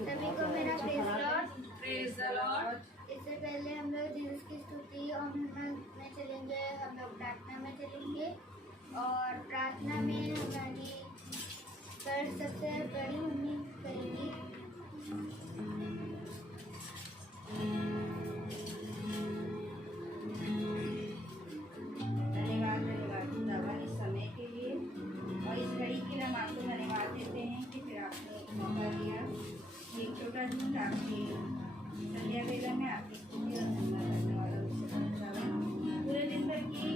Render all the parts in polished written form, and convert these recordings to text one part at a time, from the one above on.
सभी को मेरा प्रेज द लॉर्ड। इससे पहले हम लोग जीसस की स्तुति और महिमा में चलेंगे, हम लोग प्रार्थना में चलेंगे और प्रार्थना में हमारी सबसे बड़ी मम्मी करेंगी। धन्यवाद खुदावन इस समय के लिए और इस घड़ी के लिए हम आपको धन्यवाद देते हैं कि फिर आपने एक मौका दिया, एक छोटा झूठ आपकी संध्या वेला में आपकी स्तुति और महिमा करने वाला पूरे दिन भर की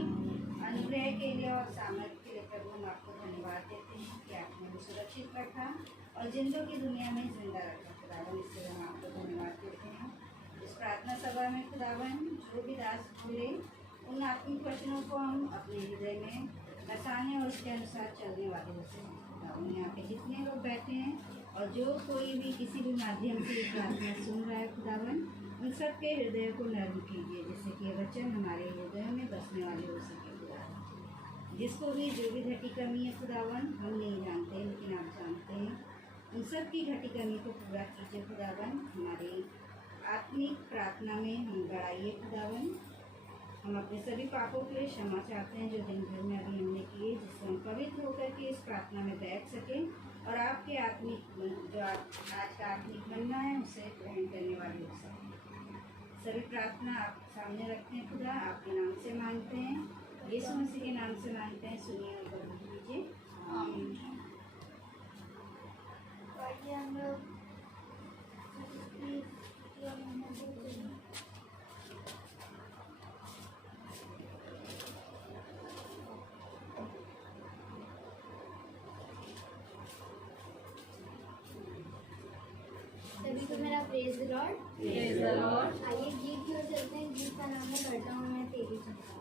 अनुग्रह के लिए और सामर्थ्य के लिए प्रभु हम आपको धन्यवाद देते हैं कि आपने हमें सुरक्षित रखा और जिंदों की दुनिया में जिंदा रखा। खुदावन इससे हम आपको धन्यवाद देते हैं। इस प्रार्थना सभा में खुदावन जो भी दास बोले उन आत्मिक वचनों को हम अपने हृदय में बसाने और उसके अनुसार चलने वाले होते हैं। खुदावन यहाँ पे जितने लोग बैठे हैं और जो कोई भी किसी भी माध्यम से ये प्रार्थना सुन रहा है खुदावन उन सब के हृदय को नर्म कीजिए, जिससे कि ये वचन हमारे हृदय में बसने वाले हो सके। खुदावन जिसको भी जो भी घटी कमी है खुदावन हम नहीं जानते लेकिन आप जानते हैं, उन सब की घटी कमी को पूरा कीजिए खुदावन। हमारी आत्मिक प्रार्थना में हम बढ़ाइए खुदावन। हम अपने सभी पापों के लिए क्षमा चाहते हैं जो दिन भर में अभी हमने किए, जिससे हम पवित्र होकर के इस प्रार्थना में बैठ सकें और आपके आत्मिक जो आज का आत्मिक बनना है उसे ग्रहण करने वाले हो सकें। सभी प्रार्थना आप सामने रखते हैं खुदा, आपके नाम से मांगते हैं, यीशु मसीह के नाम से मांगते हैं, सुनिए और कबूल कीजिए। आमीन। और ये हम लोग सभी को मेरा praise the Lord. Praise the Lord. आइए गीत की ओर चलते हैं। गीत का नाम है करता हूँ मैं तेरी चिंता।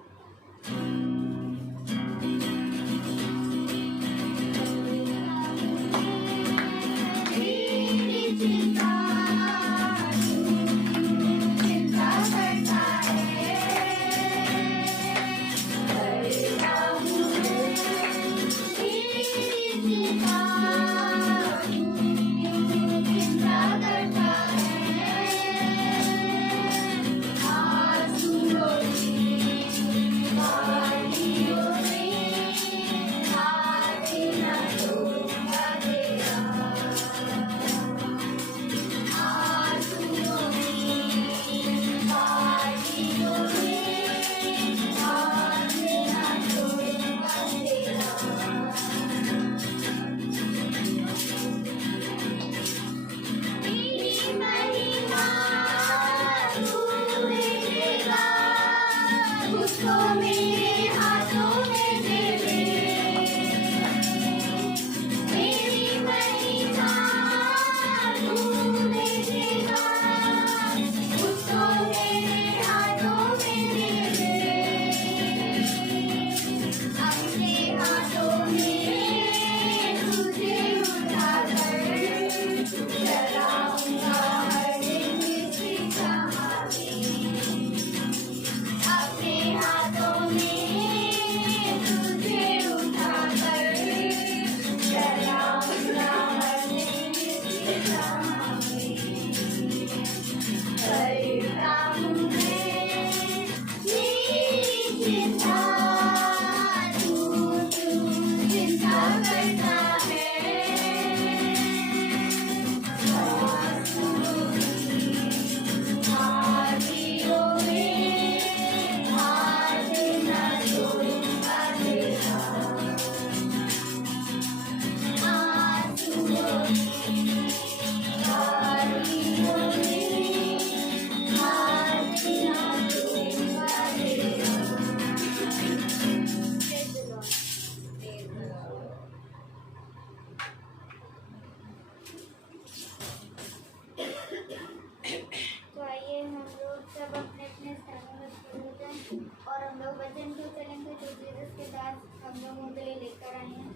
और हम लोग वचन को चलेंगे जो जीसस के दास हम लोगों के लिए लेकर आए हैं।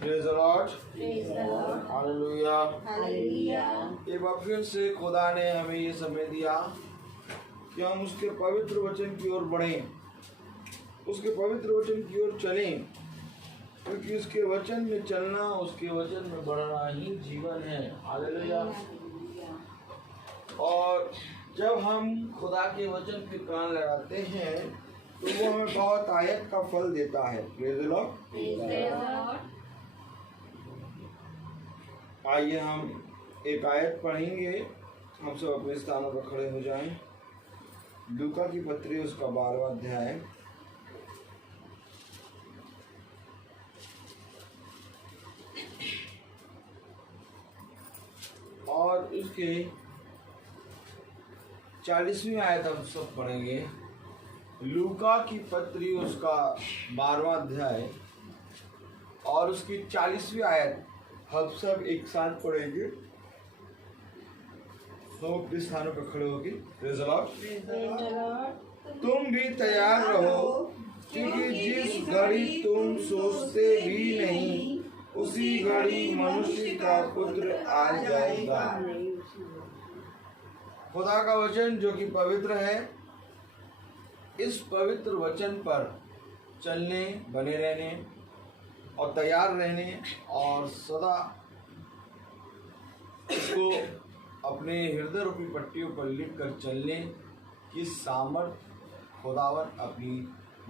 Praise the Lord. Praise the Lord. Hallelujah. Hallelujah. एक बार फिर से खुदा ने हमें ये समय दिया कि हम उसके पवित्र वचन की ओर बढ़ें, उसके पवित्र वचन की ओर चलें क्योंकि उसके वचन में चलना, उसके वचन में बढ़ना ही जीवन है। हालेलुया। और जब हम खुदा के वचन पे कान लगाते हैं तो वो हमें बहुत आयत का फल देता है। Praise the Lord. आइए हम एक आयत पढ़ेंगे। हम सब अपने स्थानों पर खड़े हो जाएं। लूका की पत्री उसका 12वां अध्याय और उसके 40वीं आयत हम सब पढ़ेंगे। लूका की पत्री उसका 12वां अध्याय और उसकी 40वीं आयत हम सब एक साथ पढ़ेंगे। हम अपने स्थानों पर खड़े होगी। Praise the Lord. तुम भी तैयार रहो, क्योंकि जिस घड़ी तुम सोचते भी नहीं उसी घड़ी मनुष्य का पुत्र आ जाएगा। खुदा का वचन जो कि पवित्र है, इस पवित्र वचन पर चलने, बने रहने और तैयार रहने और सदा इसको अपने हृदय रूपी पट्टियों पर लिख कर चलने की सामर्थ खुदावन अपनी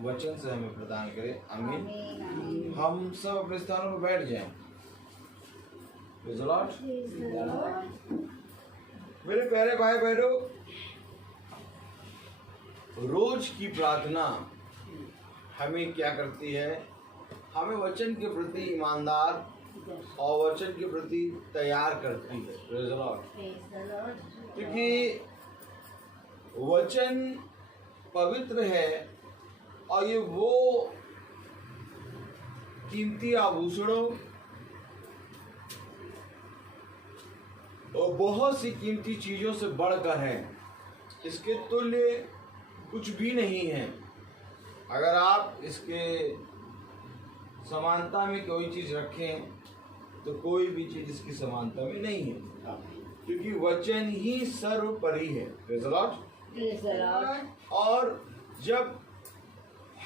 वचन से हमें प्रदान करे। आमीन। हम सब अपने स्थानों पर बैठ जाएं। Praise the Lord. मेरे प्यारे भाई बहनों, रोज की प्रार्थना हमें क्या करती है? हमें वचन के प्रति ईमानदार और वचन के प्रति तैयार करती है। Praise the Lord. क्योंकि वचन पवित्र है और ये वो कीमती आभूषणों और बहुत सी कीमती चीजों से बढ़कर है। इसके तुल्य कुछ भी नहीं है। अगर आप इसके समानता में कोई चीज रखें तो कोई भी चीज इसकी समानता में नहीं है, क्योंकि वचन ही सर्वोपरि है। Praise the Lord. और जब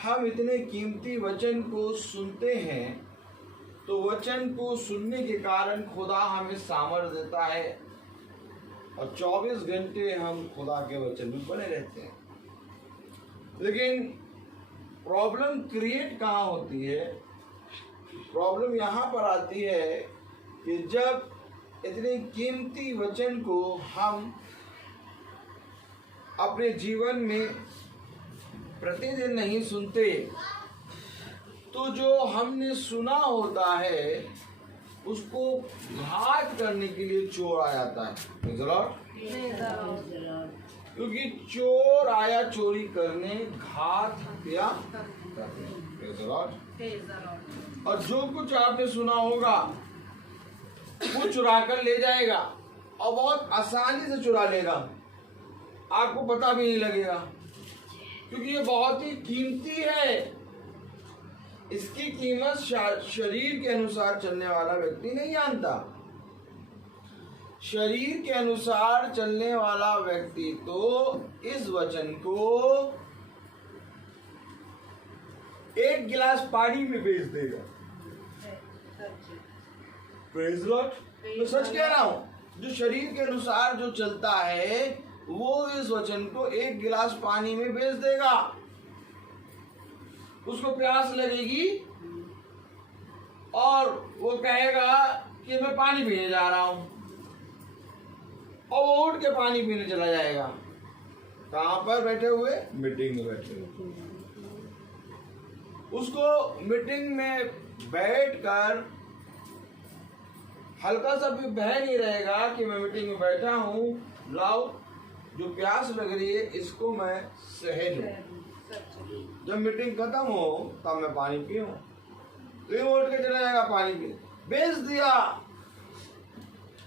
हम इतने कीमती वचन को सुनते हैं तो वचन को सुनने के कारण खुदा हमें सामर्थ देता है और 24 घंटे हम खुदा के वचन में बने रहते हैं। लेकिन प्रॉब्लम क्रिएट कहाँ होती है? प्रॉब्लम यहाँ पर आती है कि जब इतने कीमती वचन को हम अपने जीवन में प्रतिदिन नहीं सुनते तो जो हमने सुना होता है उसको घात करने के लिए चोर आ जाता है। क्योंकि चोर आया चोरी करने, घात, हत्या करने। और जो कुछ आपने सुना होगा वो चुरा कर ले जाएगा और बहुत आसानी से चुरा लेगा, आपको पता भी नहीं लगेगा, क्योंकि ये बहुत ही कीमती है। इसकी कीमत शरीर के अनुसार चलने वाला व्यक्ति नहीं जानता। शरीर के अनुसार चलने वाला व्यक्ति तो इस वचन को एक गिलास पानी में बेच देगा। Praise the Lord. मैं सच कह रहा हूं, जो शरीर के अनुसार जो चलता है वो इस वचन को एक गिलास पानी में बेच देगा। उसको प्यास लगेगी और वो कहेगा कि मैं पानी पीने जा रहा हूं, और वो उठ के पानी पीने चला जाएगा। कहां पर बैठे हुए? मीटिंग में बैठे हुए। उसको मीटिंग में बैठकर हल्का सा भी बह नहीं रहेगा कि मैं मीटिंग में बैठा हूं, लाओ जो प्यास लग रही है इसको मैं सहज हूं, जब मीटिंग खत्म हो तब मैं पानी पीऊं। तो उठ के चला जाएगा पानी पी। बेच दिया,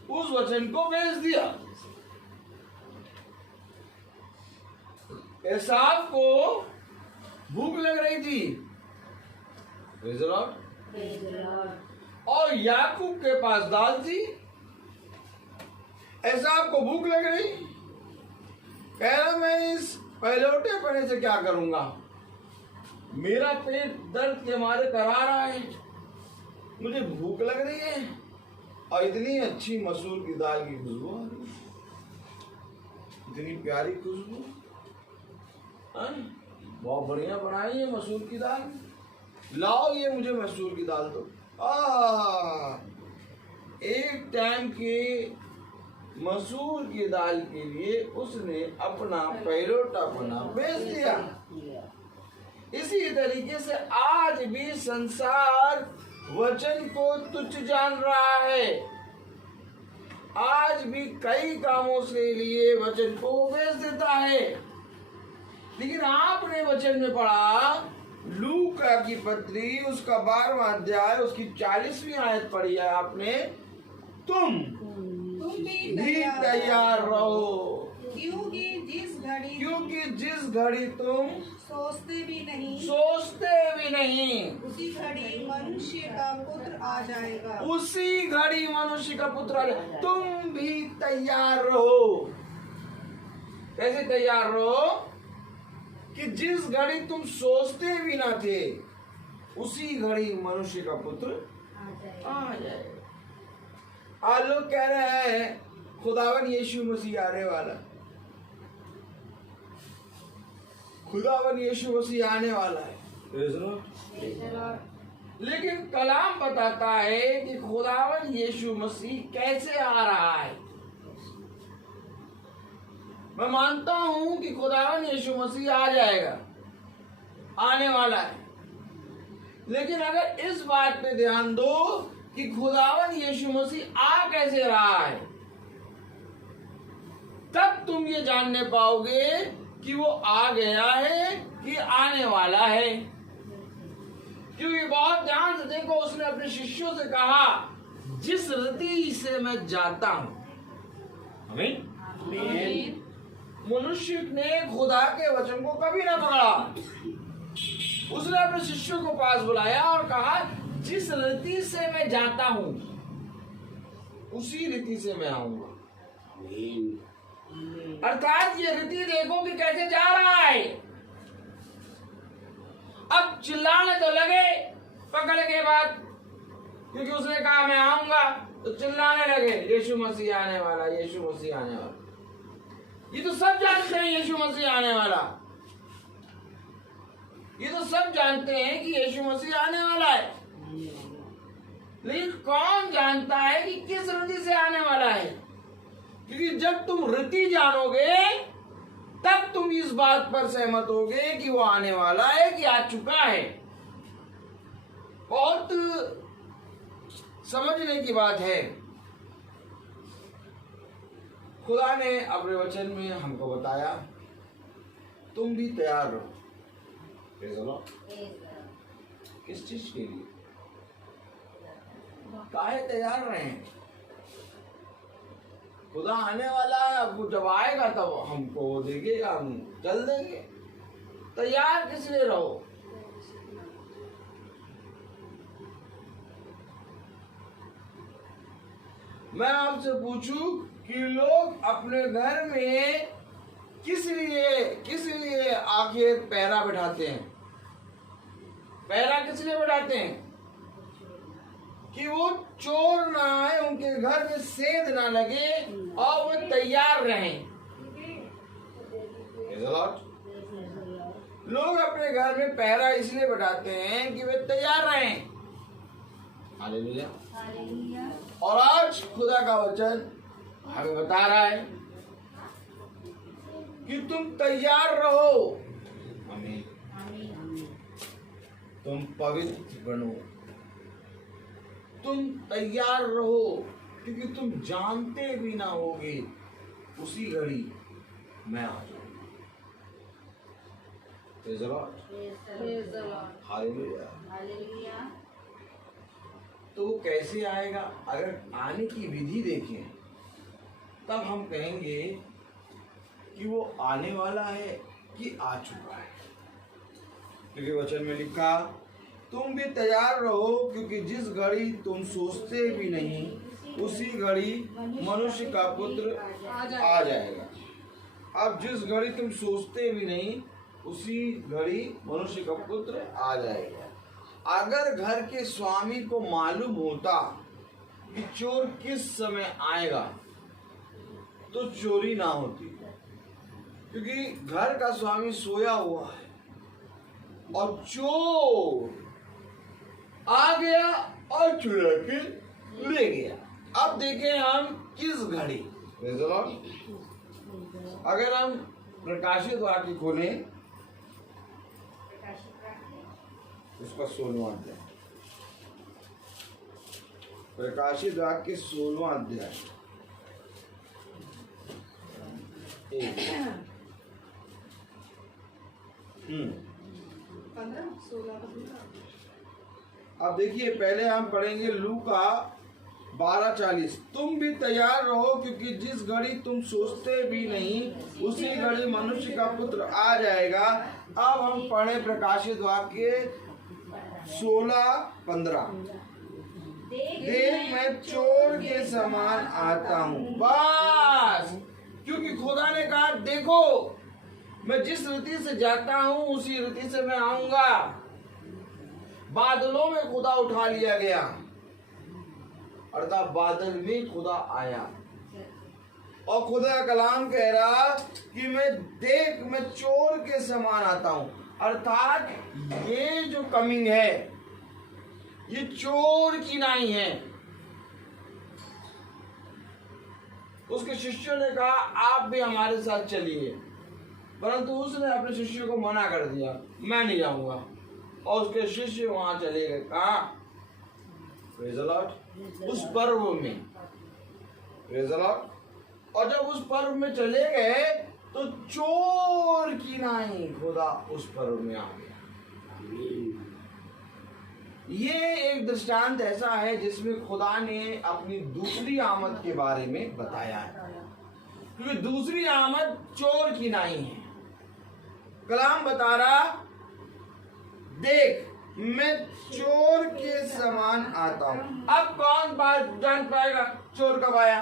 उस वचन को बेच दिया। एसाव को भूख लग रही थी, प्रेज़ द लॉर्ड, और याकूब के पास दाल थी। एसाव को भूख लग रही, कह रहा मैं इस पहलौठे पने से क्या करूंगा, मेरा पेट दर्द के मारे करा रहा है, मुझे भूख लग रही है और इतनी अच्छी मसूर की दाल की खुशबू आ रही है, इतनी प्यारी खुशबू, बहुत बढ़िया बनाई है मसूर की दाल, लाओ ये मुझे मसूर की दाल दो। एक टाइम के मसूर की दाल के लिए उसने अपना पैरोटापना बेच दिया। इसी तरीके से आज भी संसार वचन को तुच्छ जान रहा है, आज भी कई कामों के लिए वचन को बेच देता है। लेकिन आपने वचन में पढ़ा, लूका की पत्री उसका 12वां अध्याय उसकी 40वीं आयत पढ़ी है आपने, तुम भी तैयार रहो, क्योंकि जिस घड़ी तुम सोचते भी नहीं उसी घड़ी मनुष्य का पुत्र आ जाएगा। उसी घड़ी मनुष्य का पुत्र आ जाएगा। तुम भी तैयार रहो। कैसे तैयार रहो? कि जिस घड़ी तुम सोचते भी ना थे उसी घड़ी मनुष्य का पुत्र आ जाएगा। आज लोग कह रहे हैं खुदावन यीशु मसीह आने वाला, खुदावन यीशु मसीह आने वाला है। लेकिन कलाम बताता है कि खुदावन यीशु मसीह कैसे आ रहा है। मैं मानता हूं कि खुदावन यीशु मसीह आ जाएगा, आने वाला है, लेकिन अगर इस बात पे ध्यान दो कि खुदावन यीशु मसीह आ कैसे रहा है, तब तुम ये जानने पाओगे कि वो आ गया है कि आने वाला है। क्योंकि बहुत ध्यान से देखो, उसने अपने शिष्यों से कहा, जिस रीति से मैं जाता हूं, आमीन। मनुष्य ने खुदा के वचन को कभी ना पकड़ा। उसने अपने शिष्यों को पास बुलाया और कहा, जिस रीति से मैं जाता हूं उसी रीति से मैं आऊंगा। अर्थात ये रीति देखो कि कैसे जा रहा है। अब चिल्लाने तो लगे पकड़ के बाद, क्योंकि उसने कहा मैं आऊंगा, तो चिल्लाने लगे यीशु मसीह आने वाला, यीशु मसीह आने वाला। ये तो सब जानते हैं यीशु मसीह आने वाला, ये तो सब जानते हैं कि यीशु मसीह आने वाला है, लेकिन कौन जानता है कि किस रीति से आने वाला है? क्योंकि जब तुम रीति जानोगे तब तुम इस बात पर सहमत होगे कि वो आने वाला है कि आ चुका है। बहुत समझने की बात है। खुदा ने अपने वचन में हमको बताया, तुम भी तैयार रहो। किस चीज के लिए? काहे तैयार रहे? खुदा आने वाला है, अब जब आएगा तब हमको देखेगा, हम चल देंगे। तैयार किस लिए रहो? मैं आपसे पूछूं कि लोग अपने घर में किस लिए आखिर पहरा बैठाते हैं? पहरा किस लिए बैठाते हैं? कि वो चोर ना आए, उनके घर में सेंध ना लगे और वो तैयार रहें। लोग अपने घर में पहरा इसलिए बैठाते हैं कि वे तैयार रहें। हालेलुया। और आज खुदा का वचन हमें बता रहा है कि तुम तैयार रहो। आमीन। तुम पवित्र बनो, तुम तैयार रहो, क्योंकि तुम जानते भी ना होगे उसी घड़ी मैं आ जाऊंगा। हालेलुया। तो वो कैसे आएगा? अगर आने की विधि देखें तब हम कहेंगे कि वो आने वाला है कि आ चुका है। क्योंकि वचन में लिखा, तुम भी तैयार रहो, क्योंकि जिस घड़ी तुम सोचते भी नहीं उसी घड़ी मनुष्य का पुत्र आ जाएगा। अब जिस घड़ी तुम सोचते भी नहीं उसी घड़ी मनुष्य का पुत्र आ जाएगा। अगर घर के स्वामी को मालूम होता कि चोर किस समय आएगा तो चोरी ना होती, क्योंकि घर का स्वामी सोया हुआ है और चोर आ गया और चुरा के ले गया। अब देखें हम किस घड़ी, अगर हम प्रकाशित वाक्य खोलें उसका 16वां अध्याय, प्रकाशित वाक्य 16वां अध्याय, अब देखिए पहले हम पढ़ेंगे लूका 12:40। तुम भी तैयार रहो, क्योंकि जिस घड़ी तुम सोचते भी नहीं उसी घड़ी मनुष्य का पुत्र आ जाएगा। अब हम पढ़े प्रकाशित वाक्य 16:15। देख मैं चोर के समान आता हूँ। बस, क्योंकि खुदा ने कहा देखो मैं जिस रीति से जाता हूँ उसी रीति से मैं आऊंगा। बादलों में खुदा उठा लिया गया, अर्थात बादल में खुदा आया और खुदा का कलाम कह रहा कि मैं चोर के समान आता हूं। अर्थात ये जो कमिंग है ये चोर की नहीं है। उसके शिष्यों ने कहा आप भी हमारे साथ चलिए, परंतु उसने अपने शिष्यों को मना कर दिया, मैं नहीं जाऊंगा। और उसके शिष्य वहां चले गए। कहा? Praise the Lord. उस पर्व में, प्रेज़ द लॉर्ड। और जब उस पर्व में चले गए तो चोर की नहीं खुदा उस पर्व में आ गया। ये एक दृष्टांत ऐसा है जिसमें खुदा ने अपनी दूसरी आमद के बारे में बताया है, क्योंकि दूसरी आमद चोर की नहीं है। कलाम बता रहा देख मैं चोर के समान आता हूं। अब कौन बात जान पाएगा चोर कब आया?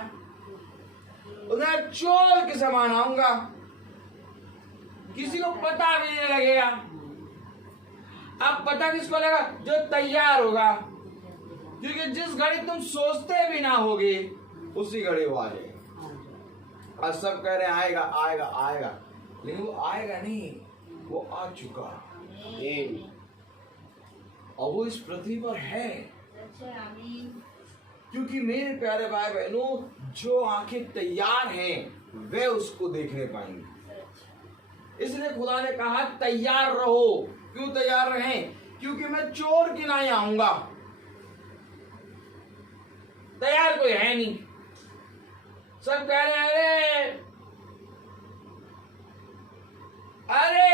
उधर चोर के समान आऊंगा, किसी को पता भी नहीं लगेगा। अब पता किसको लगा? जो तैयार होगा, क्योंकि जिस घड़ी तुम सोचते भी ना होगे उसी घड़ी वो आ जाएगा। और सब कह रहे हैं आएगा आएगा आएगा, लेकिन वो आएगा नहीं, वो आ चुका और वो इस पृथ्वी पर है। क्योंकि मेरे प्यारे भाई बहनों, जो आंखें तैयार हैं वे उसको देखने पाएंगे। इसलिए खुदा ने कहा तैयार रहो। क्यों तैयार रहें? क्योंकि मैं चोर की नहीं आऊंगा। तैयार कोई है नहीं, सब कह रहे हैं अरे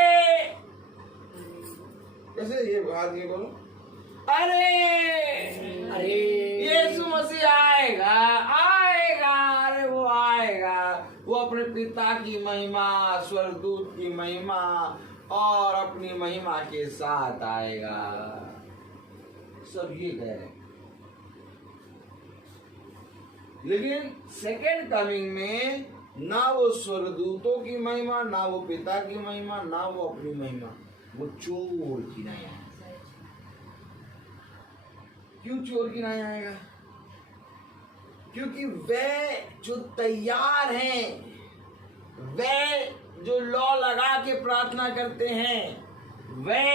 कैसे ये बात नहीं बोलो, अरे यीशु मसीह आएगा आएगा, अरे वो आएगा, वो अपने पिता की महिमा, स्वर्गदूत की महिमा और अपनी महिमा के साथ आएगा। सब ये कह रहे हैं, लेकिन सेकेंड कमिंग में ना वो स्वर्गदूतों की महिमा, ना वो पिता की महिमा, ना वो अपनी महिमा, वो चोर की नहीं आएगा। क्यों चोर की नहीं आएगा? क्योंकि वे जो तैयार हैं, वे जो लौ लगा के प्रार्थना करते हैं, वे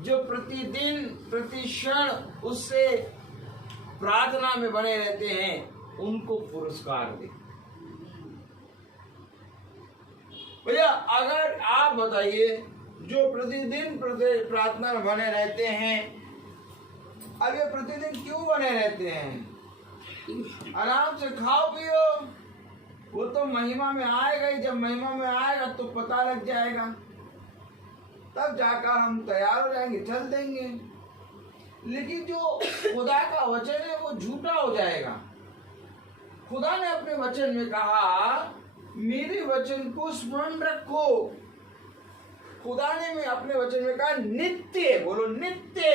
जो प्रतिदिन प्रतिक्षण उससे प्रार्थना में बने रहते हैं, उनको पुरस्कार दे। भैया अगर आप बताइए जो प्रतिदिन प्रार्थना में बने रहते हैं, अब ये प्रतिदिन क्यों बने रहते हैं? आराम से खाओ पियो, वो तो महिमा में आएगा ही। जब महिमा में आएगा तो पता लग जाएगा, तब जाकर हम तैयार हो जाएंगे, चल देंगे। लेकिन जो खुदा का वचन है वो झूठा हो जाएगा। खुदा ने अपने वचन में कहा मेरे वचन को स्मरण रखो। खुदा ने अपने वचन में कहा नित्य, बोलो नित्य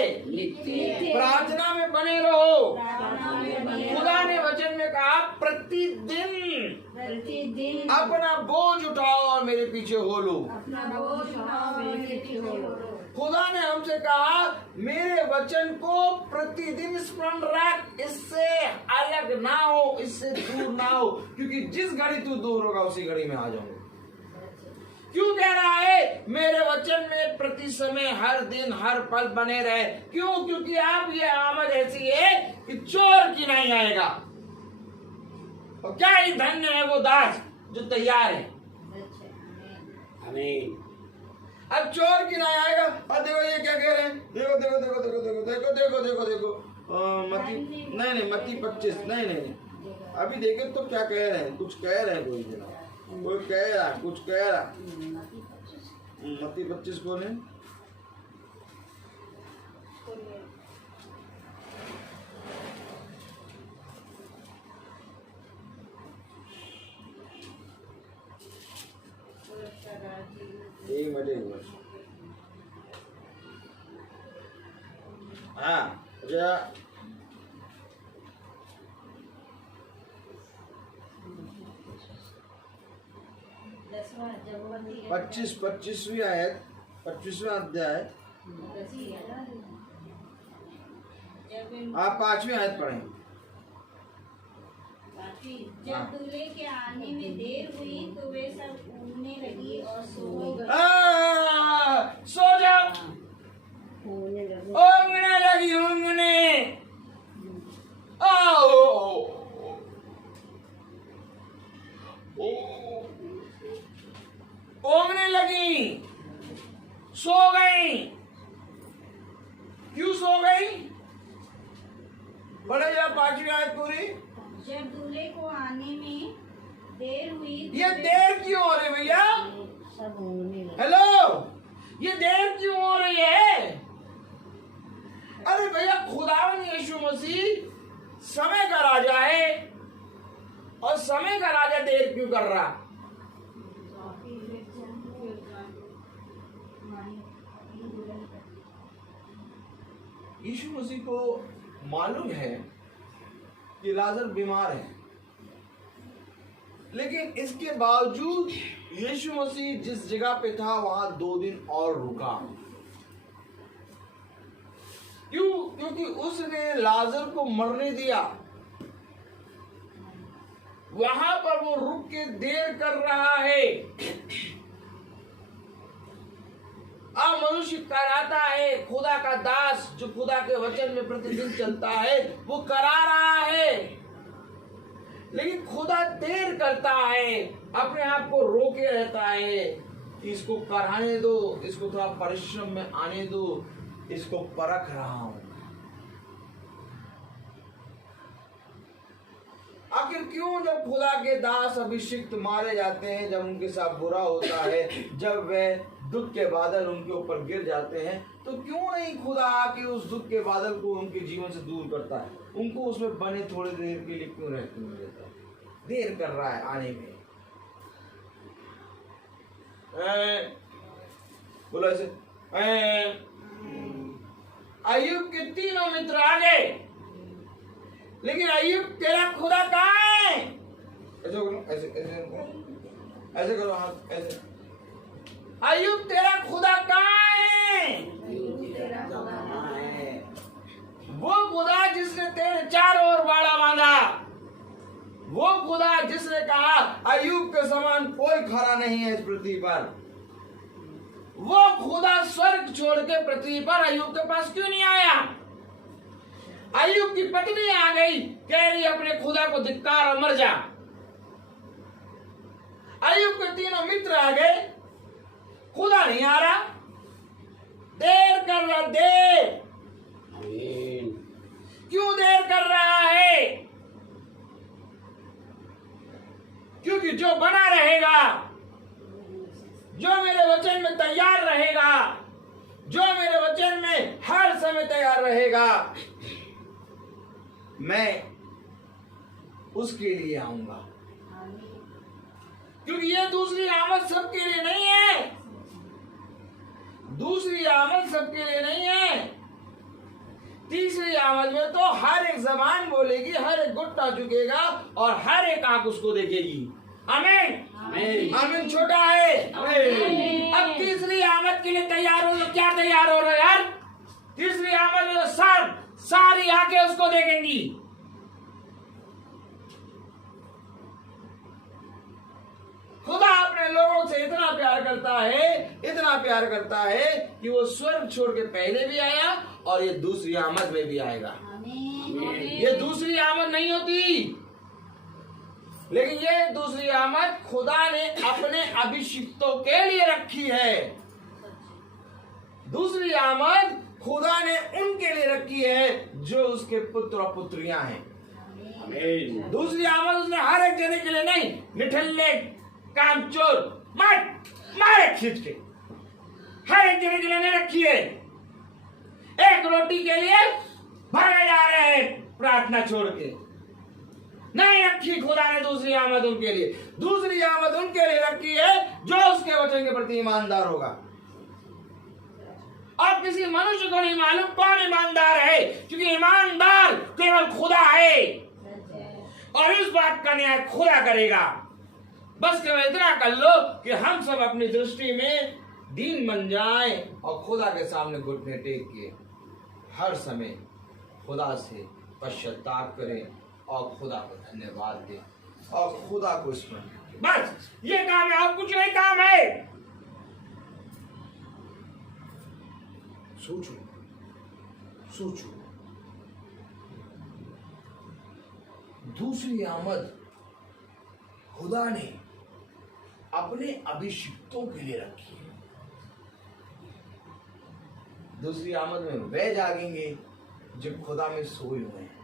प्रार्थना में बने रहो। खुदा ने वचन में कहा प्रतिदिन अपना बोझ उठाओ और मेरे पीछे हो लो। खुदा ने हमसे कहा मेरे वचन को प्रतिदिन स्मरण रख, इससे अलग ना हो, इससे दूर ना हो, क्योंकि जिस घड़ी तू दूर होगा उसी घड़ी में आ जाऊंगा। क्यों कह रहा है मेरे वचन में प्रति समय हर दिन हर पल बने रहे? क्यों? क्योंकि आप ये आमद ऐसी है कि चोर की नहीं आएगा। और क्या ही धन्य है वो दास जो तैयार है। आमीन। अब चोर की नहीं आएगा। और देखो ये क्या कह रहे हैं, देखो देखो देखो देखो देखो देखो देखो देखो देखो मत्ती नहीं मत्ती 25 नहीं अभी देखे तो क्या कह रहे हैं, कुछ कह रहे हैं, कोई कह रहा कुछ कह रहा। मत्ती 25 कौन है? एक मिनट हाँ अच्छा 25वीं आयत 25वां अध्याय आप 5वीं आयत पढ़ें। जब दूल्हे के आने में देर हुई तो वे सब ऊँघने लगी और सो गए। सो जाओ, ऊँघने लगी, ऊँघने ऊँघने लगी, सो गई। क्यों सो गई? पढ़े जा 5वीं आयत पूरी। जब दूल्हे को आने में देर हुई ये देर क्यों हो रही भैया? हेलो, ये देर क्यों हो रही है? अरे भैया खुदावन यीशु मसीह समय का राजा है, और समय का राजा देर क्यों कर रहा? यीशु मसीह को मालूम है कि लाजर बीमार है, लेकिन इसके बावजूद यीशु मसीह जिस जगह पे था वहां 2 दिन और रुका। क्यों? क्योंकि उसने लाजर को मरने दिया। वहां पर वो रुक के देर कर रहा है। अब मनुष्य कराता है, खुदा का दास जो खुदा के वचन में प्रतिदिन चलता है वो करा रहा है, लेकिन खुदा देर करता है, अपने आप को रोके रहता है कि इसको कराने दो, इसको थोड़ा परिश्रम में आने दो, इसको परख रहा हूं। आखिर क्यों जब खुदा के दास अभिषिक्त मारे जाते हैं, जब उनके साथ बुरा होता है, जब वे दुख के बादल उनके ऊपर गिर जाते हैं, तो क्यों नहीं खुदा आके उस दुख के बादल को उनके जीवन से दूर करता है? उनको उसमें बने थोड़ी देर के लिए क्यों रहते देता है? देर कर रहा है आने में। बोलो ऐसे, अय्यूब के 3 मित्र आ गए, लेकिन अय्यूब तेरा खुदा कहाँ है? ऐसे करो, ऐसे ऐसे ऐसे करो, हाथ ऐसे। अय्यूब तेरा खुदा कहाँ है? वो खुदा जिसने तेरे चारों ओर बाड़ा बांधा, वो खुदा जिसने कहा अय्यूब के समान कोई खरा नहीं है इस पृथ्वी पर, वो खुदा स्वर्ग छोड़ के पृथ्वी पर अय्यूब के पास क्यों नहीं आया? अय्यूब की पत्नी आ गई, कह रही अपने खुदा को धिक्कार और मर जा। अय्यूब के 3 मित्र आ गए, खुदा नहीं आ रहा, देर कर रहा। देर क्यों देर कर रहा है? क्योंकि जो बना रहेगा, जो मेरे वचन में तैयार रहेगा, जो मेरे वचन में हर समय तैयार रहेगा, मैं उसके लिए आऊंगा। क्योंकि ये दूसरी आमद सबके लिए नहीं है, दूसरी आमद सबके लिए नहीं है। तीसरी आमद में तो हर एक जबान बोलेगी, हर एक घुटना झुकेगा और हर एक आंख उसको देखेगी। आमीन आमीन। छोटा है। अब तीसरी आमद के लिए तैयार हो। क्या तैयार हो रहे यार? तीसरी आमद में सारी आंखें उसको देखेंगी। खुदा अपने लोगों से इतना प्यार करता है कि वो स्वर्ग छोड़ के पहले भी आया और ये दूसरी आमद में भी आएगा। ये दूसरी आमद नहीं होती, लेकिन ये दूसरी आमद खुदा ने अपने अभिषिक्तों के लिए रखी है। दूसरी आमद खुदा ने उनके लिए रखी है जो उसके पुत्र और पुत्रियां हैं। दूसरी आमद उसने हर एक जने के लिए नहीं, निठल्ले कामचोर मारे खींच के हर एक जने के लिए नहीं रखी है। एक रोटी के लिए भागे जा रहे हैं प्रार्थना छोड़ के, नहीं रखी खुदा ने दूसरी आमद उनके लिए। दूसरी आमद उनके लिए रखी है जो उसके वचन के प्रति ईमानदार होगा। और किसी मनुष्य को नहीं मालूम कौन ईमानदार है, क्योंकि ईमानदार केवल खुदा है और इस बात का न्याय खुदा करेगा। बस केवल इतना कर लो कि हम सब अपनी दृष्टि में दीन बन जाएं और खुदा के सामने घुटने टेक के हर समय खुदा से पश्चाताप करें और खुदा को धन्यवाद दें और खुदा को स्मरण करें। बस ये काम है और कुछ नहीं काम है। सोचो दूसरी आमद खुदा ने अपने अभिषिक्तों के लिए रखी है। दूसरी आमद में वे जागेंगे जो खुदा में सोए हुए हैं।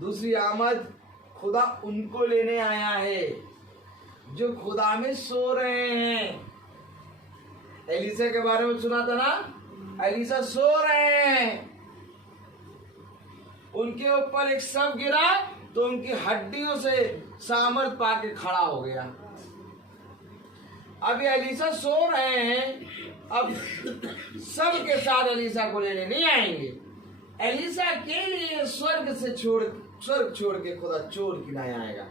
दूसरी आमद खुदा उनको लेने आया है जो खुदा में सो रहे हैं। एलिसा के बारे में सुना था ना, एलिसा सो रहे हैं, उनके ऊपर एक शव गिरा तो उनकी हड्डियों से सामर्थ पाके खड़ा हो गया। अब ये एलिसा सो रहे हैं, अब सब के साथ एलिसा को लेने नहीं आएंगे। एलिसा के लिए स्वर्ग छोड़ के खुदा चोर किनारे आएगा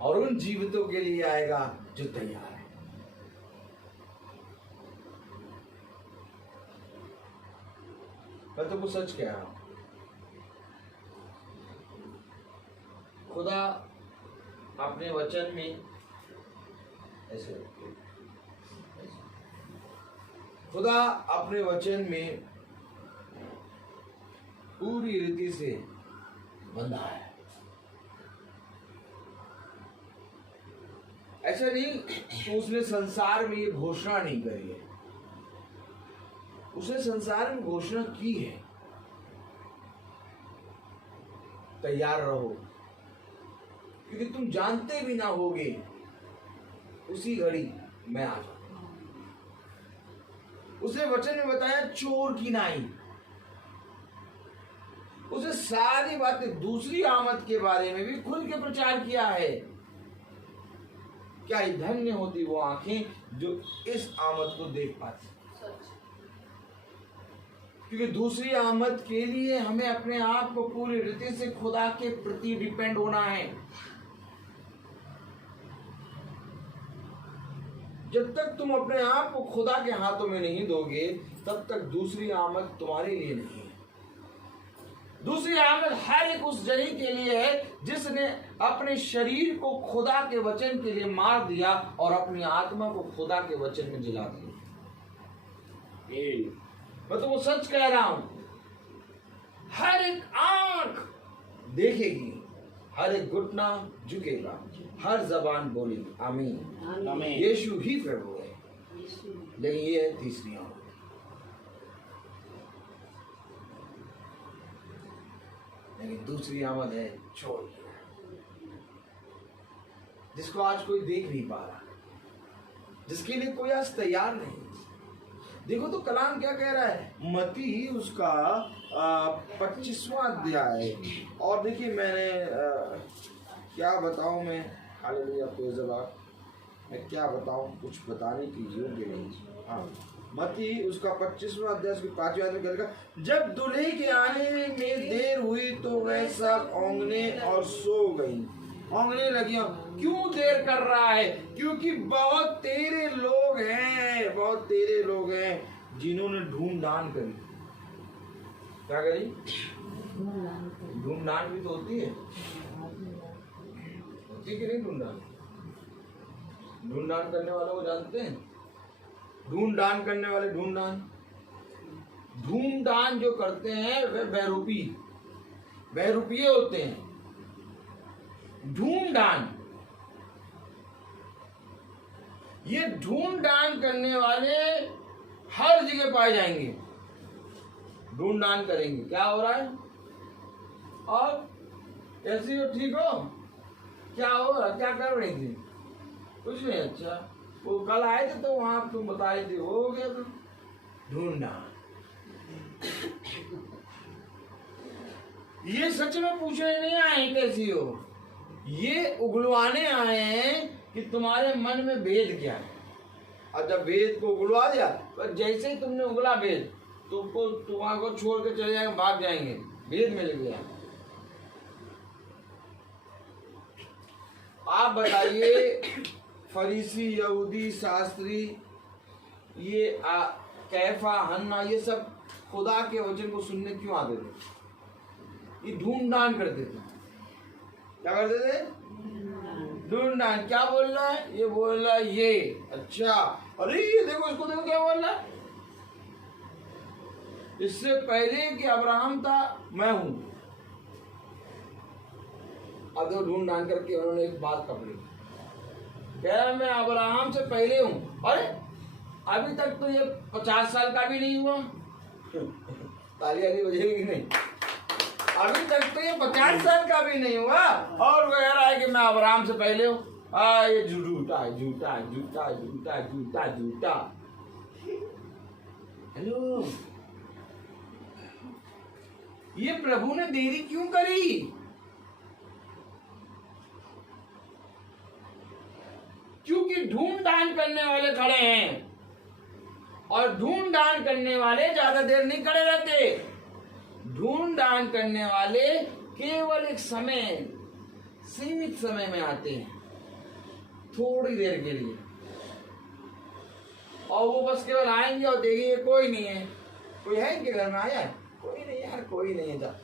और उन जीवितों के लिए आएगा जो तैयार है। मैं तो कुछ सच कह रहा हूं। खुदा अपने वचन में ऐसे खुदा अपने वचन में पूरी रीति से बंधा है। ऐसा नहीं तो उसने संसार में ये घोषणा नहीं करी है, उसने संसार में घोषणा की है, तैयार रहो क्योंकि तुम जानते भी ना होगे उसी घड़ी मैं आ जाऊंगा। उसने वचन में बताया चोर की नाई, उसे सारी बातें दूसरी आमद के बारे में भी खुल के प्रचार किया है। क्या धन्य होती वो आंखें जो इस आमद को देख पाती, क्योंकि दूसरी आमद के लिए हमें अपने आप को पूरी रीति से खुदा के प्रति डिपेंड होना है। जब तक तुम अपने आप को खुदा के हाथों में नहीं दोगे तब तक दूसरी आमद तुम्हारे लिए नहीं है। दूसरी आमद हर एक उस जनी के लिए है जिसने अपने शरीर को खुदा के वचन के लिए मार दिया और अपनी आत्मा को खुदा के वचन में जिला दिया। मैं तो वो सच कह रहा हूं, हर एक आंख देखेगी, हर एक घुटना झुकेगा, हर जबान बोलेगी आमीन, यीशु ही प्रभु है। लेकिन ये है तीसरी आमद। लेकिन दूसरी आमद है चोर, जिसको आज कोई देख नहीं पा रहा, जिसके लिए कोई आज तैयार नहीं। देखो तो कलाम क्या कह रहा है, मती उसका 25वां अध्याय। और देखिए मैंने क्या बताऊं, मैं हालेलुया प्रेज़ द लॉर्ड, मैं क्या बताऊं, कुछ बताने की योग्य नहीं। हाँ मत्ती उसका 25वां अध्याय उसकी 5वीं आयत में क्या लिखा, जब दूल्हे के आने में देर हुई तो वह सब औंगने और सो गई। औंगने लगी। क्यों देर कर रहा है? क्योंकि बहुत तेरे लोग हैं जिन्होंने ढूंढ-ढांड करी। क्या करी? ढूंढ-ढांड भी तो होती है कि नहीं? ढूंढ-ढांड करने वालों को जानते हैं? ढूंढ-ढांड करने वाले, ढूंढ-ढांड जो करते हैं वे बहरूपिये होते हैं। ढूंढ-ढांड, ये ढूंढ-ढांड करने वाले हर जगह पाए जाएंगे। ढूंढ-ढांड करेंगे। क्या हो रहा है? और कैसी हो? ठीक हो? क्या हो रहा? क्या कर रही थी? कुछ नहीं। अच्छा, वो कल आए थे तो वहां तुम बता रही थी, हो गया था ढूंढना। ये सच में पूछने नहीं आए कैसी हो, ये उगलवाने आए हैं कि तुम्हारे मन में भेद क्या है। और जब भेद को उगलवा दिया तो जैसे ही तुमने उगला भेद, तुमको तुम्हारे को छोड़ के चले जाएंगे, भाग जाएंगे। भेद मिल गया। आप बताइए, फरीसी, यहूदी, शास्त्री, ये कैफा, हन्ना, ये सब खुदा के वचन को सुनने क्यों आते थे? ये ढूंढ-ढांड करते थे। क्या करते थे? ढूंढ-ढांड। क्या बोल रहा है? ये बोल रहा है ये। अच्छा, अरे ये देखो, इसको देखो क्या बोल रहा है। इससे पहले कि अब्राहम था, मैं हूं। अब देखो ढूंढ-ढांड करके उन्होंने एक बात पकड़ी। कह रहा मैं अब्राहम से पहले हूं। अरे अभी तक तो ये 50 साल का भी नहीं हुआ। तालियां नहीं बजेगी कि नहीं? अभी तक तो ये 50 साल का भी नहीं हुआ और कह रहा है कि मैं अब्राहम से पहले हूं। ये झूठा है, झूठा है, झूठा है, झूठा है, झूठा है, झूठा। हेलो, ये प्रभु ने देरी क्यों करी? क्योंकि ढूंढ-ढांड करने वाले खड़े हैं और ढूंढ-ढांड करने वाले ज्यादा देर नहीं खड़े रहते। ढूंढ-ढांड करने वाले केवल एक समय, सीमित समय में आते हैं, थोड़ी देर के लिए, और वो बस केवल आएंगे और देखेंगे कोई नहीं है। कोई है इनके घर में आया? कोई नहीं यार, कोई नहीं था।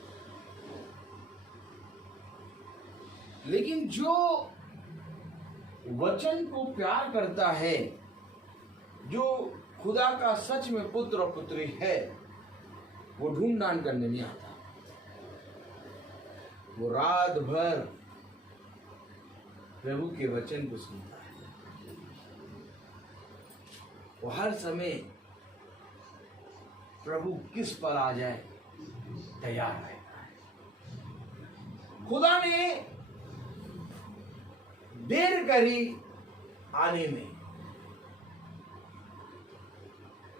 लेकिन जो वचन को प्यार करता है, जो खुदा का सच में पुत्र और पुत्री है, वो ढूंढ-ढांड करने नहीं आता। वो रात भर प्रभु के वचन को सुनता है। वो हर समय प्रभु किस पर आ जाए तैयार रहता है। खुदा ने देर करी आने में,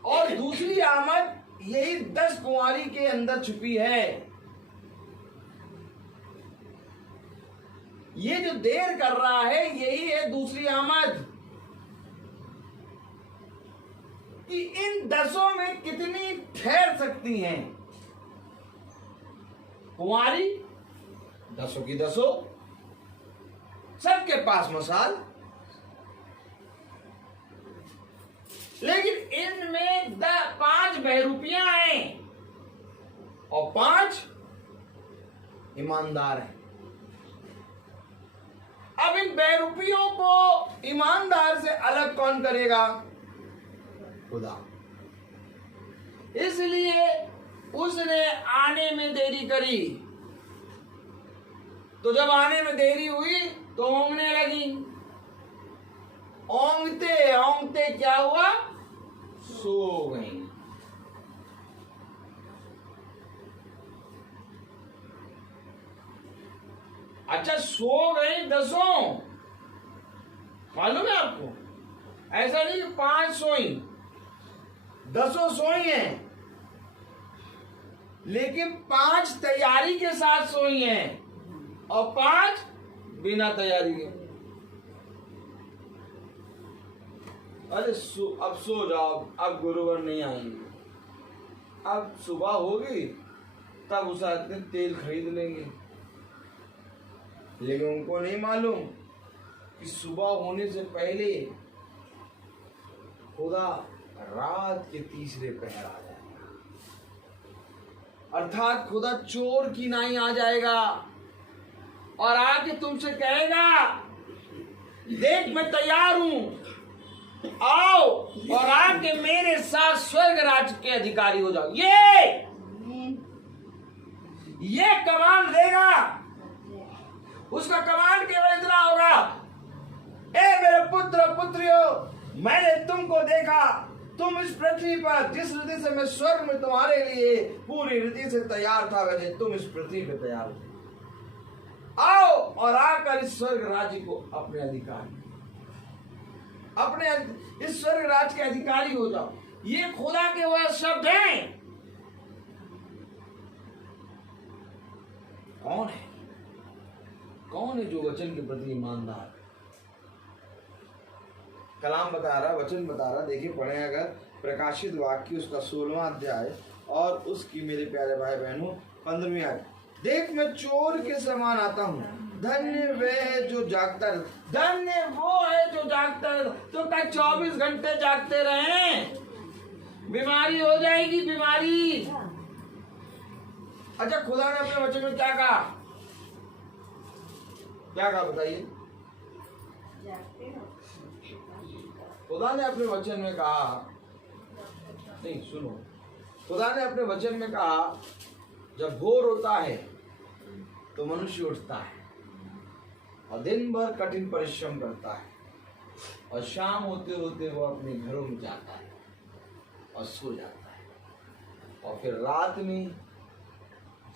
और दूसरी आमद यही 10 कुंवारी के अंदर छुपी है। ये जो देर कर रहा है यही है दूसरी आमद, कि इन 10 में कितनी ठहर सकती हैं कुंवारी। 10 की 10 सबके पास मसाल, लेकिन इनमें 5 बहरूपियां हैं और 5 ईमानदार हैं। अब इन बहरूपियों को ईमानदार से अलग कौन करेगा? खुदा। इसलिए उसने आने में देरी करी। तो जब आने में देरी हुई तो ओंगने लगी। ओंगते ओंगते क्या हुआ? सो गई। अच्छा, सो गई 10। मालूम है आपको? ऐसा नहीं कि 5 सोई, 10 सोई हैं, लेकिन 5 तैयारी के साथ सोई हैं और 5 बिना तैयारी के। अरे अब सो जाओ, अब गुरुवर नहीं आएंगे। अब सुबह होगी तब उस आदमी तेल खरीद लेंगे। लेकिन उनको नहीं मालूम कि सुबह होने से पहले खुदा रात के तीसरे पहर आ जाएगा, अर्थात खुदा चोर की नाई आ जाएगा और आके तुमसे कहेगा, देख मैं तैयार हूं, आओ और आके मेरे साथ स्वर्ग राज्य के अधिकारी हो जाओ। ये कमांड देगा। उसका कमांड केवल इतना होगा, ए मेरे पुत्र पुत्रियों, मैंने तुमको देखा, तुम इस पृथ्वी पर जिस रीति से मैं स्वर्ग में तुम्हारे लिए पूरी रीति से तैयार था, वैसे तुम इस पृथ्वी पे तैयार हो। आओ और आकर इस स्वर्ग राज्य को अपने अधिकारी, अपने इस स्वर्ग राज्य के अधिकारी हो जाओ। ये खुदा के वह शब्द हैं। कौन है? कौन है जो वचन के प्रति ईमानदार? कलाम बता रहा, वचन बता रहा। देखिए पढ़े अगर प्रकाशित वाक्य उसका 16वां अध्याय और उसकी मेरे प्यारे भाई बहनों 15वीं आयत। देख मैं चोर के समान आता हूँ, धन्य वे जो जागता है, धन्य वो है जो जागता है। तो क्या 24 घंटे जागते रहें? बीमारी हो जाएगी, बीमारी। अच्छा खुदा ने अपने वचन में क्या कहा? क्या कहा बताइए? खुदा ने अपने वचन में कहा, नहीं सुनो, खुदा ने अपने वचन में कहा जब भोर होता है तो मनुष्य उठता है और दिन भर कठिन परिश्रम करता है और शाम होते होते वो अपने घरों में जाता है और सो जाता है, और फिर रात में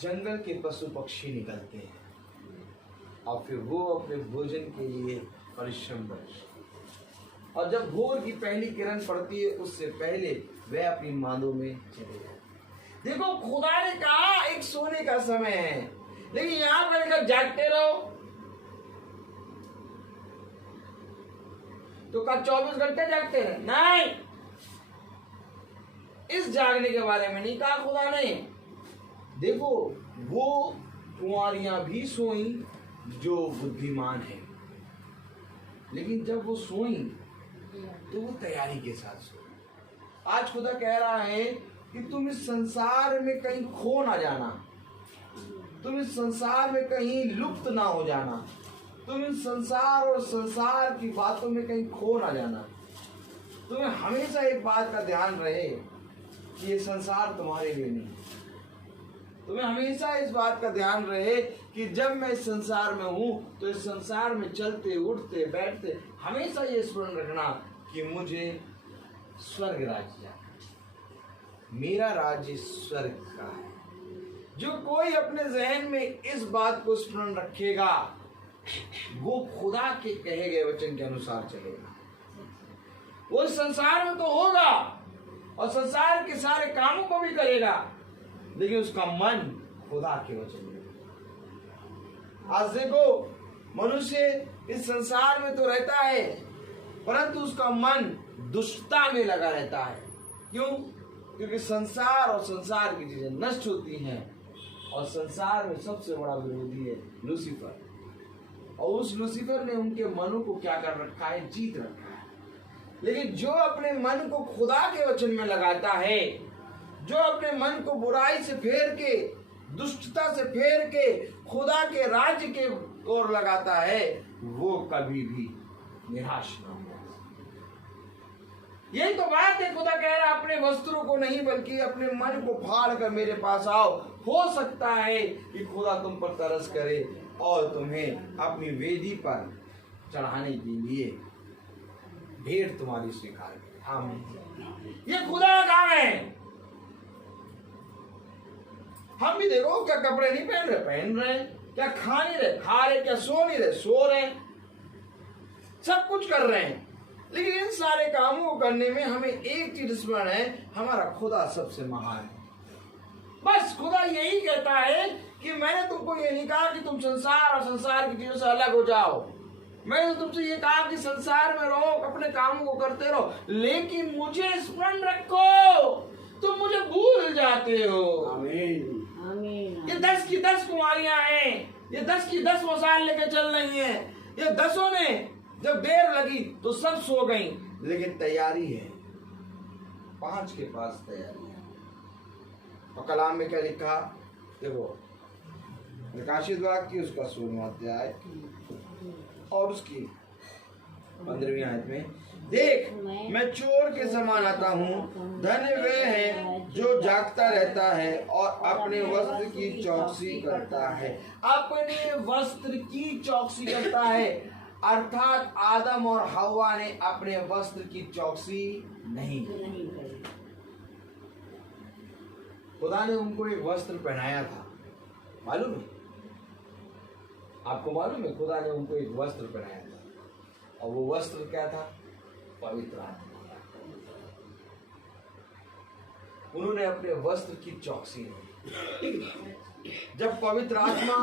जंगल के पशु पक्षी निकलते हैं और फिर वो अपने भोजन के लिए परिश्रम करते हैं, और जब भोर की पहली किरण पड़ती है उससे पहले वह अपनी मांदों में चले जाते। देखो खुदा ने कहा एक सोने का समय है, लेकिन यहां पर लिखा जागते रहो। तो क्या 24 घंटे जागते रहे? नहीं, इस जागने के बारे में नहीं कहा खुदा ने। देखो वो कुंवारियां भी सोई जो बुद्धिमान है, लेकिन जब वो सोई तो वो तैयारी के साथ सोई। आज खुदा कह रहा है कि तुम इस संसार में कहीं खो ना जाना, तुम इस संसार में कहीं लुप्त ना हो जाना, तुम इस संसार और संसार की बातों में कहीं खो ना जाना। तुम्हें हमेशा एक बात का ध्यान रहे कि ये संसार तुम्हारे लिए नहीं। तुम्हें हमेशा इस बात का ध्यान रहे कि जब मैं इस संसार में हूं तो इस संसार में चलते उठते बैठते हमेशा ये स्मरण रखना कि मुझे स्वर्ग राज्य जाना, मेरा राज्य स्वर्ग का है। जो कोई अपने जहन में इस बात को स्मरण रखेगा वो खुदा के कहे गए वचन के अनुसार चलेगा। वो संसार में तो होगा और संसार के सारे कामों को भी करेगा, लेकिन उसका मन खुदा के वचन में। आज देखो मनुष्य इस संसार में तो रहता है परंतु उसका मन दुष्टता में लगा रहता है। क्यों? क्योंकि संसार और संसार की चीजें नष्ट होती हैं और संसार में सबसे बड़ा विरोधी है लूसीफर, और उस लूसीफर ने उनके मनों को क्या कर रखा है? जीत रखा है। लेकिन जो अपने मन को खुदा के वचन में लगाता है, जो अपने मन को बुराई से फेर के, दुष्टता से फेर के खुदा के राज्य के ओर लगाता है, वो कभी भी निराश न हो। यही तो बात है। खुदा कह रहा है अपने वस्त्रों को नहीं बल्कि अपने मन को फाड़ कर मेरे पास आओ। हो सकता है कि खुदा तुम पर तरस करे और तुम्हें अपनी वेदी पर चढ़ाने के लिए भेंट तुम्हारी स्वीकार करे। आमीन। ये खुदा का काम है। हम भी देखो क्या कपड़े नहीं पहन रहे, पहन रहे, क्या खा नहीं रहे, खा रहे, क्या सो नहीं रहे, सो रहे, सब कुछ कर रहे हैं। लेकिन इन सारे कामों को करने में हमें एक चीज स्मरण है, हमारा खुदा सबसे महान है। बस खुदा यही कहता है कि मैंने तुमको ये नहीं कहा कि तुम संसार और संसार की चीजों से अलग हो जाओ, मैंने तो तुमसे ये कहा कि संसार में रहो, अपने कामों को करते रहो, लेकिन मुझे स्मरण रखो, तुम मुझे भूल जाते हो। आमीन। ये 10 की 10 कुमारियां हैं, ये 10 की 10 मसाल लेके चल रही हैं। ये 10 ने जब देर लगी तो सब सो गई, लेकिन तैयारी है, 5 के पास तैयारी है। और कलाम में क्या लिखा देखो, प्रकाशित वाक्य उसका 16वां अध्याय और उसकी 15वीं आयत में, देख मैं चोर के समान आता हूँ, धन्य वे हैं जो जागता रहता है और अपने वस्त्र की चौकसी करता है। अपने वस्त्र की चौकसी करता है, अर्थात आदम और हव्वा ने अपने वस्त्र की चौकसी नहीं की। खुदा ने उनको एक वस्त्र पहनाया था, मालूम है आपको? मालूम है खुदा ने उनको एक वस्त्र पहनाया था, और वो वस्त्र क्या था? पवित्र आत्मा। उन्होंने अपने वस्त्र की चौकसी नहीं। जब पवित्र आत्मा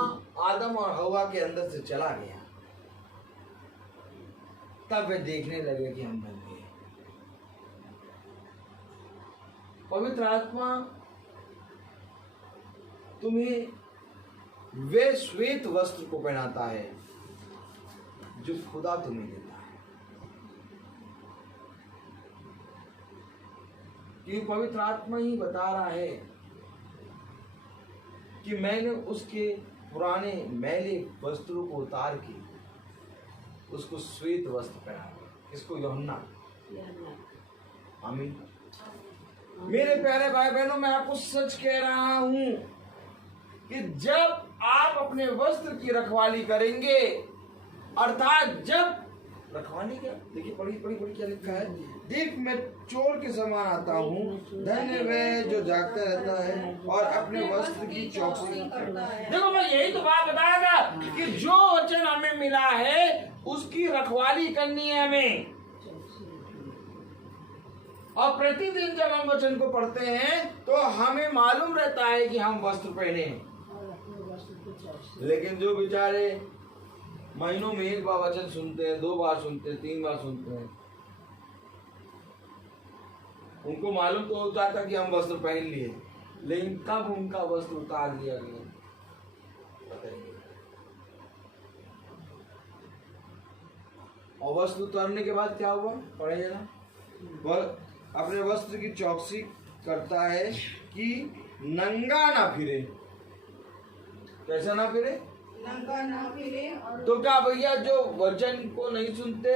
आदम और हव्वा के अंदर से चला गया, तब वे देखने लगे कि हम नंगे हैं। पवित्र आत्मा तुम्हें वे श्वेत वस्त्र को पहनाता है जो खुदा तुम्हें देता है, क्योंकि पवित्र आत्मा ही बता रहा है कि मैंने उसके पुराने मैले वस्त्रों को उतार के उसको श्वेत वस्त्र पहनाया। इसको यूहन्ना। आमीन। मेरे प्यारे भाई बहनों, मैं आपको सच कह रहा हूं कि जब आप अपने वस्त्र की रखवाली करेंगे, अर्थात जब रखवाली क्या, देखिए पढ़ी क्या लिखा है, देख मैं चोर के समान आता हूँ, धन्य वे जो जागता रहता है और अपने वस्त्र की चौकसी करता है। देखो मैं यही तो बात बताया था कि जो वचन हमें मिला है उसकी रखवाली करनी है हमें, और प्रतिदिन जब हम वचन को पढ़ते हैं तो हमें मालूम रहता है कि हम वस्त्र पहने हैं। लेकिन जो बेचारे महीनों में एक बार वचन सुनते हैं, 2 बार सुनते हैं, 3 बार सुनते हैं, उनको मालूम तो होता था कि हम वस्त्र पहन लिए, लेकिन कब उनका वस्त्र उतार दिया गया पता नहीं। और वस्त्र उतारने के बाद क्या हुआ, पढ़े जरा। वह अपने वस्त्र की चौकसी करता है कि नंगा ना फिरे। कैसा ना फिरे? नंगा ना फिरे। और तो क्या भैया जो वचन को नहीं सुनते,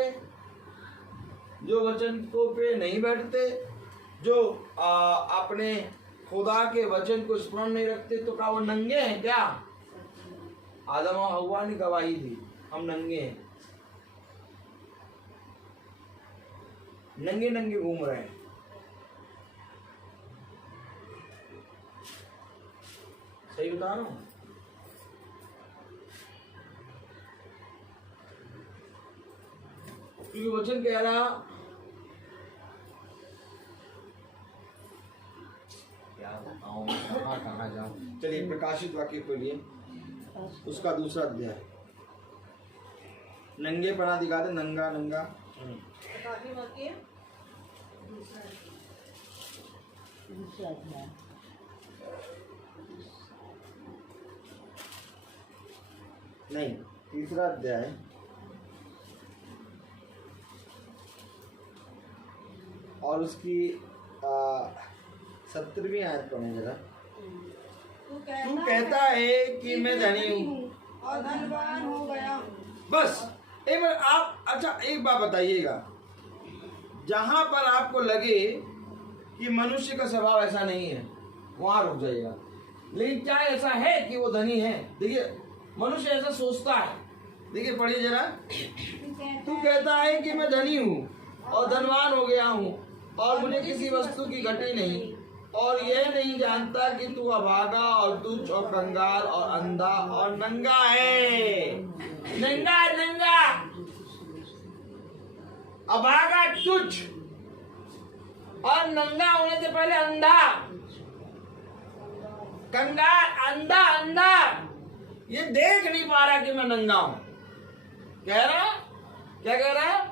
जो वचन को पे नहीं बैठते, जो अपने खुदा के वचन को स्मरण नहीं रखते, तो क्या वो नंगे हैं क्या? आदम और हव्वा ने गवाही दी, हम नंगे हैं, नंगे नंगे घूम रहे हैं। सही बता रहा हूं? क्योंकि वचन कह रहा, क्या बताऊं कहाँ जाऊं। चलिए प्रकाशित वाक्य के लिए उसका 2रा अध्याय, नंगे पना दिखाते, नंगा नंगा। नहीं, 3रा अध्याय और उसकी 17वीं आयत पढ़ें जरा। तू कहता है कि मैं धनी हूँ और धनवान हो गया। बस एक बार आप, अच्छा एक बात बताइएगा, जहां पर आपको लगे कि मनुष्य का स्वभाव ऐसा नहीं है, वहां रुक जाइएगा। लेकिन क्या ऐसा है कि वो धनी है? देखिए मनुष्य ऐसा सोचता है। देखिए पढ़िए जरा। तू कहता है कि मैं धनी हूँ और धनवान हो गया हूँ और मुझे किसी वस्तु की घटी नहीं, और यह नहीं जानता कि तू अभागा और तुच्छ और कंगाल और अंधा और नंगा है। नंगा नंगा, अभागा, तुच्छ और नंगा होने से पहले अंधा, कंगाल, अंधा अंधा। ये देख नहीं पा रहा कि मैं नंगा हूं। कह रहा क्या कह रहा है?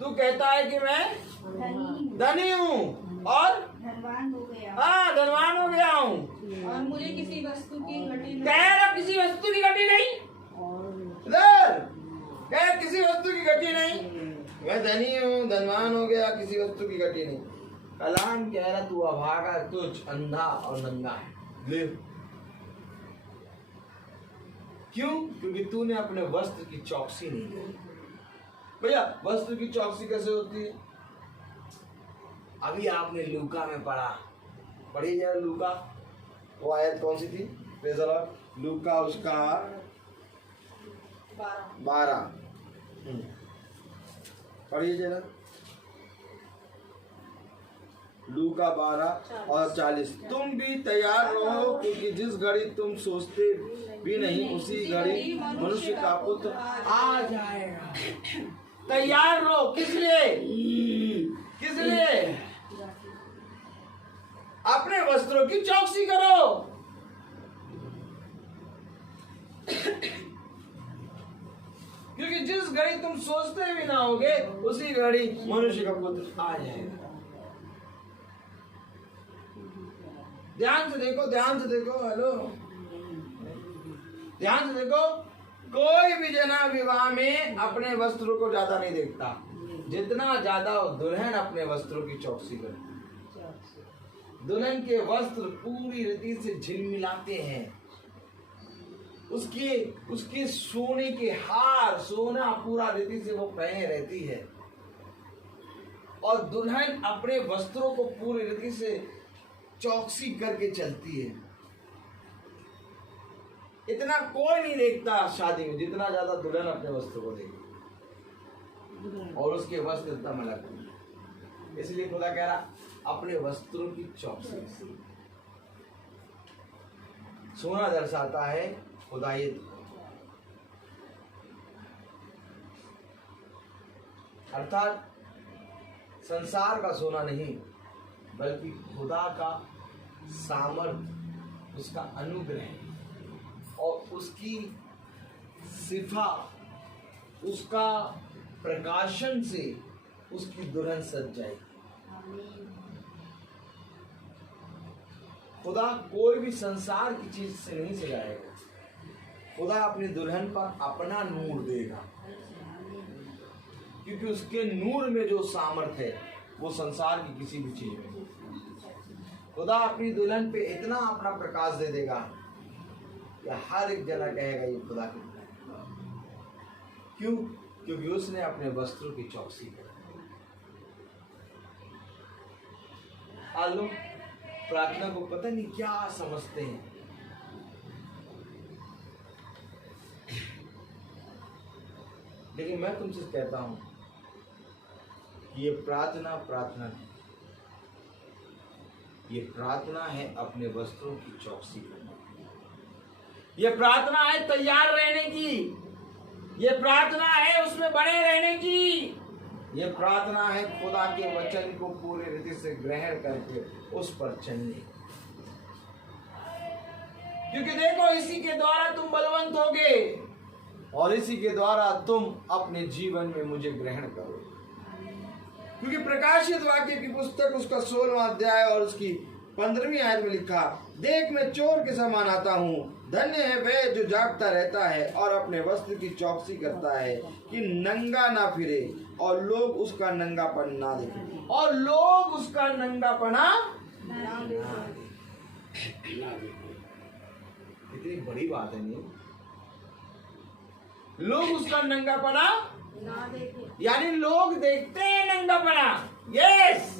तू कहता है कि मैं धनी हूँ और धनवान हो गया हाँ धनवान हो गया हूँ, और मुझे किसी वस्तु की घटी नहीं। कह रहा किसी वस्तु की घटी नहीं, इधर कह किसी वस्तु की घटी नहीं, मैं धनी हूँ धनवान हो गया, किसी वस्तु की घटी नहीं। कलाम कह रहा तू अभागा, तुझ अंधा और नंगा है। ले क्यों? क्योंकि तूने अपने वस्त्र की चौकसी नहीं की। भैया वस्त्र की चौकसी कैसे होती है? अभी आपने लूका में पढ़ी जाए लूका, वो आयत कौन सी थी? Praise the Lord. लूका उसका 12 पढ़िए जरा, लूका 12 और 40। तुम भी तैयार रहो, क्योंकि जिस घड़ी तुम सोचते भी नहीं उसी घड़ी मनुष्य का पुत्र आ जाएगा। तैयार रहो किस लिए? किस लिए? अपने वस्त्रों की चौकसी करो। क्योंकि जिस घड़ी तुम सोचते भी ना होगे उसी घड़ी मनुष्य का पुत्र आ जाएगा। ध्यान से देखो, ध्यान से देखो, हेलो ध्यान से देखो। कोई भी जना विवाह में अपने वस्त्रों को ज्यादा नहीं देखता जितना ज्यादा दुल्हन अपने वस्त्रों की चौकसी करती। दुल्हन के वस्त्र पूरी रीति से झिलमिलाते हैं, उसके सोने के हार, सोना पूरा रीति से वो पहने रहती है, और दुल्हन अपने वस्त्रों को पूरी रीति से चौकसी करके चलती है। इतना कोई नहीं देखता शादी में जितना ज्यादा दुल्हन अपने वस्त्र को देखती, और उसके वस्त्र एकदम अलग है। इसलिए खुदा कह रहा अपने वस्त्रों की चौकसी। सोना दर्शाता है खुदायत, अर्थात संसार का सोना नहीं बल्कि खुदा का सामर्थ, उसका अनुग्रह और उसकी सिफा, उसका प्रकाशन से उसकी दुल्हन सज जाएगी। खुदा कोई भी संसार की चीज से नहीं सजाएगा, खुदा अपनी दुल्हन पर अपना नूर देगा, क्योंकि उसके नूर में जो सामर्थ है वो संसार की किसी भी चीज में। खुदा अपनी दुल्हन पे इतना अपना प्रकाश दे देगा कि हर एक जना कहेगा ये खुदा की। क्यों? क्योंकि उसने अपने वस्त्रों की चौकसी की। आज लोग प्रार्थना को पता नहीं क्या समझते हैं। लेकिन मैं तुमसे कहता हूं कि ये प्रार्थना नहीं, ये प्रार्थना है अपने वस्त्रों की चौकसी करना। ये प्रार्थना है तैयार रहने की, ये प्रार्थना है उसमें बने रहने की, ये प्रार्थना है खुदा के वचन को पूरे रीति से ग्रहण करके उस पर चलने। क्योंकि देखो इसी के द्वारा तुम बलवंत होगे और इसी के द्वारा तुम अपने जीवन में मुझे ग्रहण करो। क्योंकि प्रकाशित वाक्य की पुस्तक उसका 16वां अध्याय और उसकी 15वीं आयत में लिखा, देख मैं चोर के समान आता हूँ, धन्य है वह जो जागता रहता है और अपने वस्त्र की चौकसी करता है कि नंगा ना फिरे और लोग उसका नंगापन ना देखें। और लोग उसका नंगापना ना देखें। इतनी बड़ी बात है नहीं? लोग उसका नंगापना ना देखे, यानी लोग देखते हैं नंगापना। यस,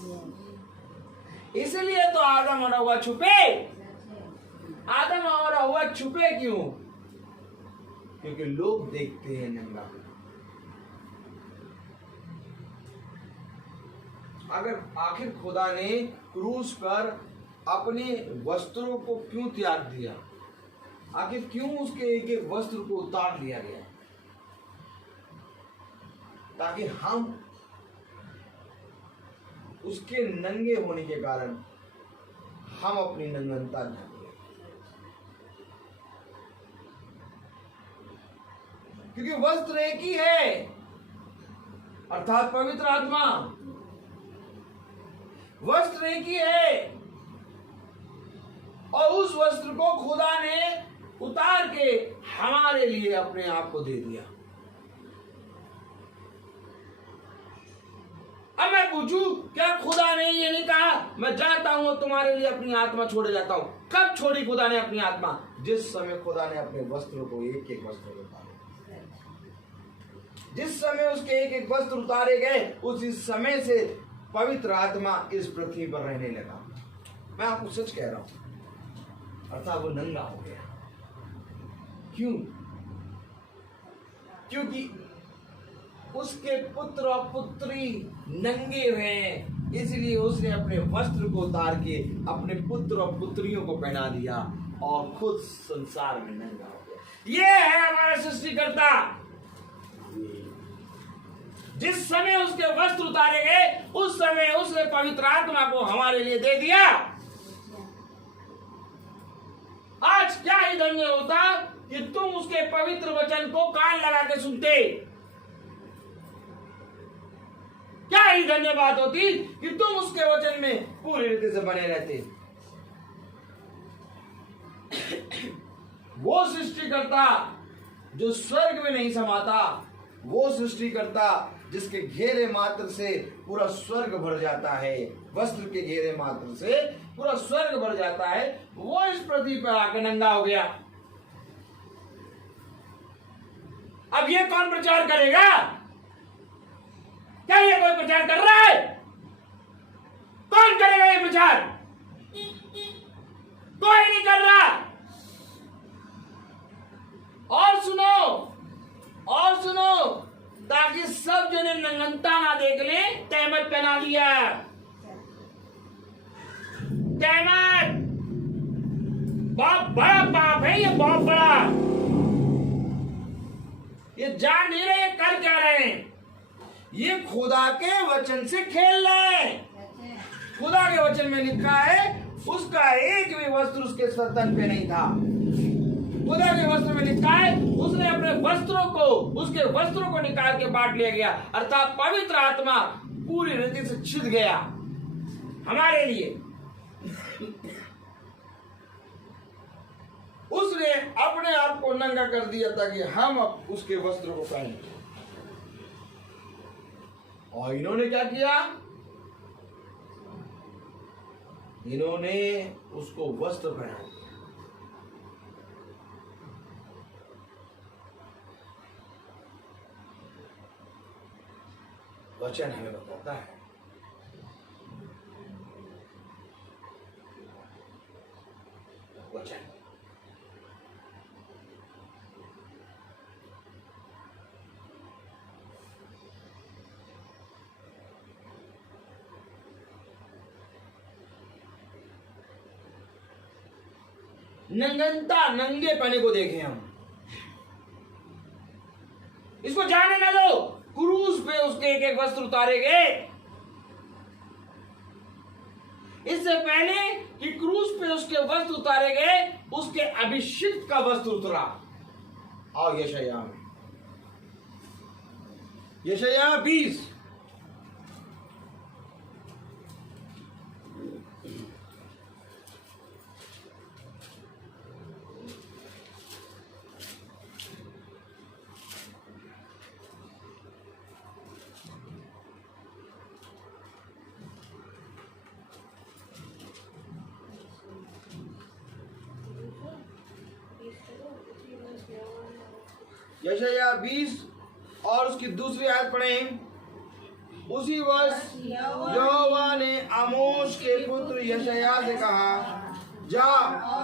इसलिए तो आदम और हव्वा छुपे। आदम और हव्वा छुपे क्यों? क्योंकि लोग देखते हैं नंगापना। अगर आखिर खुदा ने क्रूस पर अपने वस्त्रों को क्यों त्याग दिया? आखिर क्यों उसके एक एक वस्त्र को उतार लिया गया? ताकि हम उसके नंगे होने के कारण हम अपनी नंगनता न करें। क्योंकि वस्त्र एक ही है, अर्थात पवित्र आत्मा वस्त्र एक ही है और उस वस्त्र को खुदा ने उतार के हमारे लिए अपने आप को दे दिया। अब मैं पूछूं, क्या खुदा ने ये नहीं कहा मैं जाता हूं तुम्हारे लिए अपनी आत्मा छोड़े जाता हूं? कब छोड़ी खुदा ने अपनी आत्मा? जिस समय खुदा ने अपने वस्त्रों को एक एक वस्त्र उतारे, जिस समय उसके एक एक वस्त्र उतारे गए उसी समय से पवित्र आत्मा इस पृथ्वी पर रहने लगा। मैं आपको सच कह रहा हूं, अर्थात वो नंगा हो गया। क्यों? क्योंकि उसके पुत्र और पुत्री नंगे हुए हैं, इसलिए उसने अपने वस्त्र को उतार के अपने पुत्र और पुत्रियों को पहना दिया और खुद संसार में नंगा हो गया। ये है हमारा सृष्टिकर्ता। जिस समय उसके वस्त्र उतारे गए उस समय उसने पवित्र आत्मा को हमारे लिए दे दिया। आज क्या ही धन्य होता कि तुम उसके पवित्र वचन को कान लगा के सुनते। क्या ही धन्य बात होती कि तुम उसके वचन में पूरी रीति से बने रहते। वो सृष्टिकर्ता जो स्वर्ग में नहीं समाता, वो सृष्टिकर्ता जिसके घेरे मात्र से पूरा स्वर्ग भर जाता है, वस्त्र के घेरे मात्र से पूरा स्वर्ग भर जाता है, वो इस पृथ्वी पर आकर नंगा हो गया। अब ये कौन प्रचार करेगा? क्या ये कोई प्रचार कर रहा है? कौन करेगा ये प्रचार? कोई नहीं कर रहा। और सुनो ताकि सब जने नंगनता ना देख ले, तहमत पहना दिया। तहमत बहुत बड़ा पाप है, ये बहुत बड़ा। ये जान नहीं रहे कर क्या रहे हैं। ये खुदा के वचन से खेल रहे हैं। खुदा के वचन में लिखा है उसका एक भी वस्त्र उसके तन पे नहीं था। खुदा के वस्त्र में लिखा है उसने अपने वस्त्रों को, उसके वस्त्रों को निकाल के बांट लिया गया, अर्थात पवित्र आत्मा पूरी रीति से छिद गया हमारे लिए। उसने अपने आप को नंगा कर दिया ताकि हम अब उसके वस्त्र को पहने। और इन्होंने क्या किया? इन्होंने उसको वस्त्र पहना दिया। वचन हमें बताता है वचन नंगनता, नंगे पने को देखें हम। इसको जाने ना दो। क्रूस पे उसके एक एक वस्त्र उतारे गए। इससे पहले कि क्रूस पे उसके वस्त्र उतारे गए, उसके अभिषिक्त का वस्त्र उतरा। आओ यशायाह में, यशायाह 20 यशायाह 20 और उसकी दूसरी आयत पढ़ें। उसी वर्ष यहोवा ने आमोस के पुत्र यशायाह से कहा, जा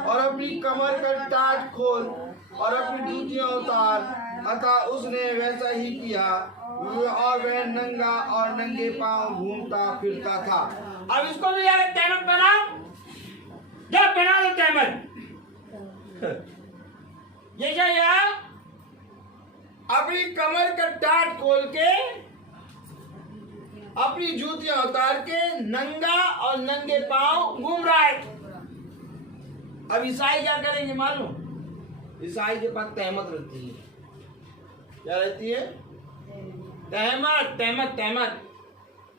और अपनी कमर का टाट खोल और अपनी जूतियां उतार। अतः उसने वैसा ही किया और वह नंगा और नंगे पांव घूमता फिरता था। अब इसको भी यार तहमत पहना, जब पहना दो तहमत। यशायाह अपनी कमर का टाट खोल के, अपनी जूतियां उतार के नंगा और नंगे पांव घूम रहा है। अब ईसाई क्या करेंगे मालूम? ईसाई के पास तहमत रहती है। क्या रहती है? तहमत तहमत तहमत,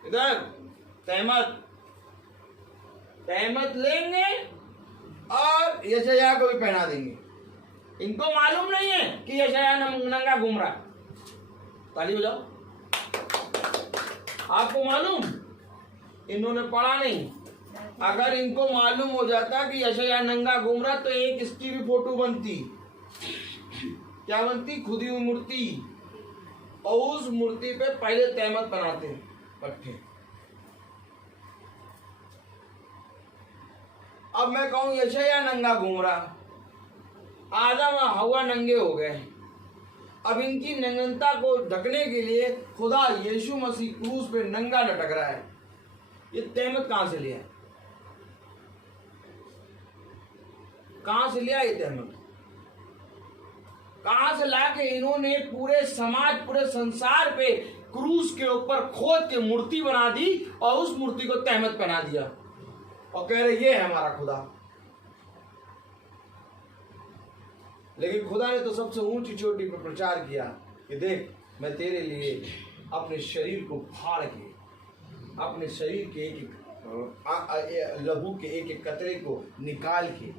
इधर तहमत तहमत लेंगे और यशया को भी पहना देंगे। इनको मालूम नहीं है कि यशया नंगा घूम रहा। ताली हो जाओ। आपको मालूम, इन्होंने पढ़ा नहीं। अगर इनको मालूम हो जाता कि यशया नंगा घूम रहा तो एक इसकी भी फोटो बनती। क्या बनती? खुदी हुई मूर्ति, और उस मूर्ति पे पहले तहमत बनाते पट्टे। अब मैं कहूं यशया नंगा घूम रहा, आदम और हवा नंगे हो गए। अब इनकी नंगनता को ढकने के लिए खुदा यीशु मसीह क्रूस पे नंगा लटक रहा है। ये तहमत कहां से लिया? कहां से लिया ये तहमत? कहां से लाके इन्होंने पूरे समाज, पूरे संसार पे क्रूस के ऊपर खोद के मूर्ति बना दी और उस मूर्ति को तहमत पहना दिया और कह रहे ये है हमारा खुदा। लेकिन खुदा ने तो सबसे ऊंची चोटी पर प्रचार किया कि देख, मैं तेरे लिए अपने शरीर को फाड़ के, अपने शरीर के एक एक लहू के एक एक कतरे को निकाल के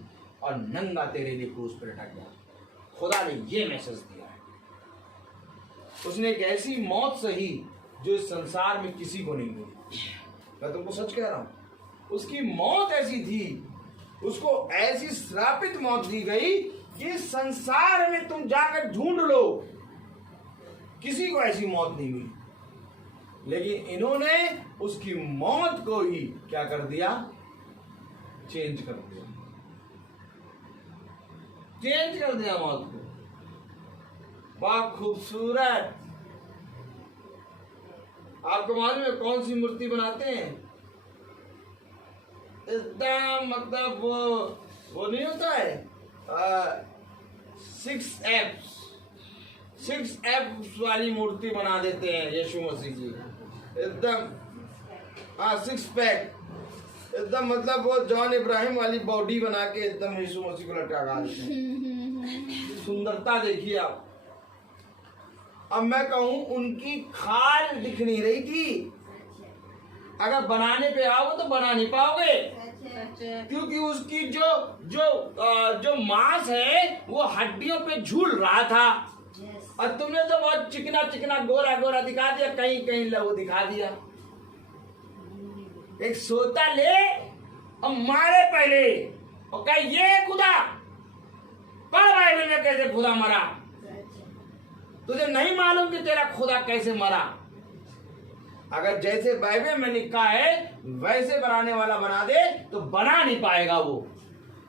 और नंगा तेरे लिए क्रूस पर लटक गया। खुदा ने ये मैसेज दिया है। उसने एक ऐसी मौत सही जो इस संसार में किसी को नहीं मिली। मैं तुमको सच कह रहा हूं, उसकी मौत ऐसी थी, उसको ऐसी श्रापित मौत दी गई कि संसार में तुम जाकर ढूंढ लो, किसी को ऐसी मौत नहीं मिली। लेकिन इन्होंने उसकी मौत को ही क्या कर दिया? चेंज कर दिया, चेंज कर दिया मौत को। वाह खूबसूरत। आपको मालूम है कौन सी मूर्ति बनाते हैं? एकदम मतलब वो नहीं होता है 6 एप्स वाली मूर्ति बना देते हैं यीशु मसीह की। एकदम 6 पैक, एकदम मतलब वो जॉन इब्राहिम वाली बॉडी बना के एकदम यीशु मसीह को लटका देते हैं। सुंदरता देखिए आप। अब मैं कहूं उनकी खाल दिख नहीं रही थी। अगर बनाने पे आओगे तो बना नहीं पाओगे, क्योंकि उसकी जो मांस है वो हड्डियों पे झूल रहा था। और तुमने तो बहुत चिकना चिकना गोरा गोरा दिखा दिया, कहीं कहीं लहू दिखा दिया। एक सोता ले और मारे पहले और कहे ये खुदा। पढ़ बाइबल में कैसे खुदा मरा। तुझे नहीं मालूम कि तेरा खुदा कैसे मरा। अगर जैसे बाइबल में लिखा है वैसे बनाने वाला बना दे तो बना नहीं पाएगा। वो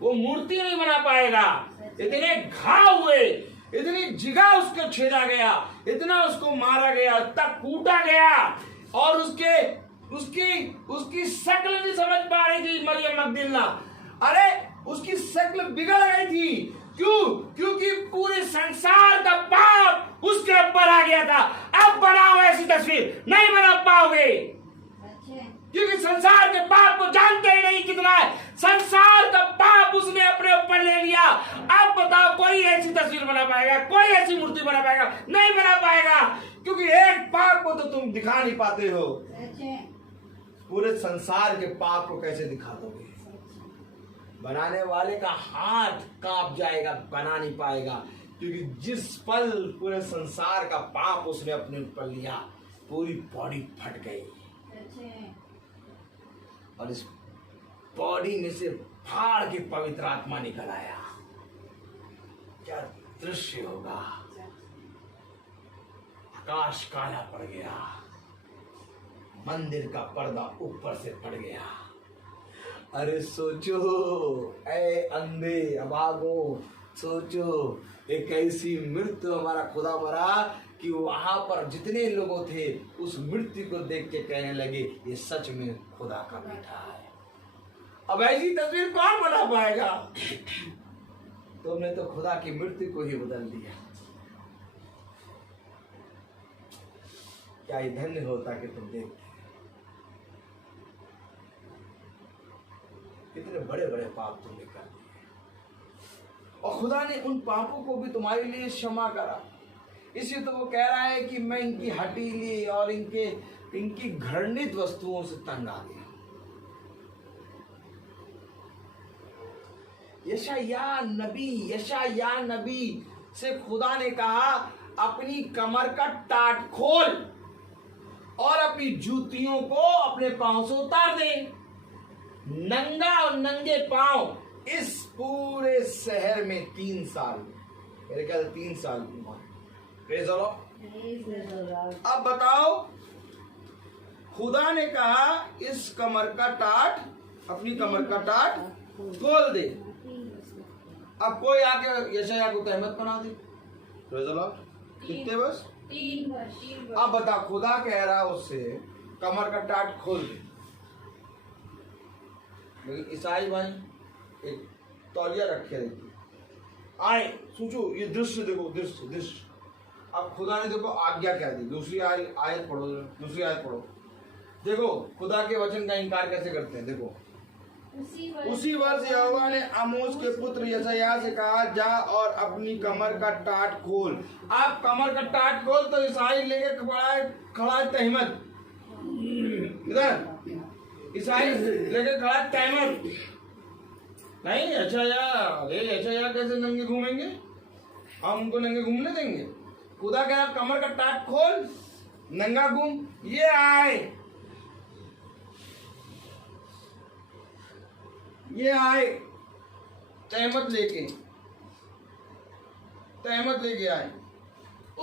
मूर्ति नहीं बना पाएगा। इतने घाव हुए, इतनी जिगा उसको छेदा गया, इतना उसको मारा गया, इतना कूटा गया, और उसकी शक्ल नहीं समझ पा रही थी मरियम मगदलीना। अरे उसकी शक्ल बिगड़ गई थी। क्यों? क्योंकि पूरे संसार का पाप उसके ऊपर आ गया था। अब बनाओ ऐसी तस्वीर, नहीं बना पाओगे, क्योंकि संसार के पाप को जानते ही नहीं कितना है। संसार का पाप उसने अपने ऊपर ले लिया। अब बताओ कोई ऐसी तस्वीर बना पाएगा? कोई ऐसी मूर्ति बना पाएगा? नहीं बना पाएगा, क्योंकि एक पाप को तो तुम दिखा नहीं पाते हो। पूरे संसार के पाप को कैसे दिखा दोगे? बनाने वाले का हाथ कांप जाएगा, बना नहीं पाएगा, क्योंकि जिस पल पूरे संसार का पाप उसने अपने ऊपर लिया, पूरी बॉडी फट गई और इस बॉडी में से फाड़ के पवित्र आत्मा निकल आया। क्या दृश्य होगा। आकाश काला पड़ गया, मंदिर का पर्दा ऊपर से पड़ गया। अरे सोचो ऐ अंधे अभागो, सोचो एक ऐसी मृत्यु हमारा खुदा मरा कि वहां पर जितने लोगों थे उस मृत्यु को देख के कहने लगे ये सच में खुदा का बेटा है। अब ऐसी तस्वीर कौन बना पाएगा? तुमने तो खुदा की मृत्यु को ही बदल दिया। क्या धन्य होता कि तुम देखते। कितने बड़े बड़े पाप तुमने कर दिए और खुदा ने उन पापों को भी तुम्हारे लिए क्षमा करा। इसलिए तो वो कह रहा है कि मैं इनकी हटीली और इनकी घृणित वस्तुओं से तंग आ गया। यशाया नबी से खुदा ने कहा अपनी कमर का टाट खोल और अपनी जूतियों को अपने पांव से उतार दे। नंगा और नंगे पांव इस पूरे शहर में 3 साल, मेरे ख्याल 3 साल घुमा। Praise the Lord. अब बताओ, खुदा ने कहा इस कमर का टाट, अपनी कमर का टाट खोल दे। अब कोई आके यशाया को तहमत बना दे। Praise the Lord. कितने बस 3 वर्ष। अब बता, खुदा कह रहा उससे कमर का टाट खोल दे, लेकिन ईसाई भाई एक तौलिया रखे रहती आए। सोचो ये दृश्य देखो, दृश्य। अब खुदा ने देखो आज्ञा क्या दी। दूसरी आयत पढ़ो। देखो खुदा के वचन का इनकार कैसे करते हैं। देखो, उसी वर्ष यहोवा ने आमोस के पुत्र यशायाह से कहा, जा और अपनी कमर का टाट खोल। आप कमर का टाट खोल तो ईसाई लेके खड़ा है तहमत। इधर ईसाई लेके खड़ा है तहमत। नहीं यशायाह कैसे नंगे घूमेंगे, हम उनको नंगे घूमने देंगे। खुदा कह रहा कमर का टाट खोल, नंगा घूम। ये आए तहमत लेके आए। ओ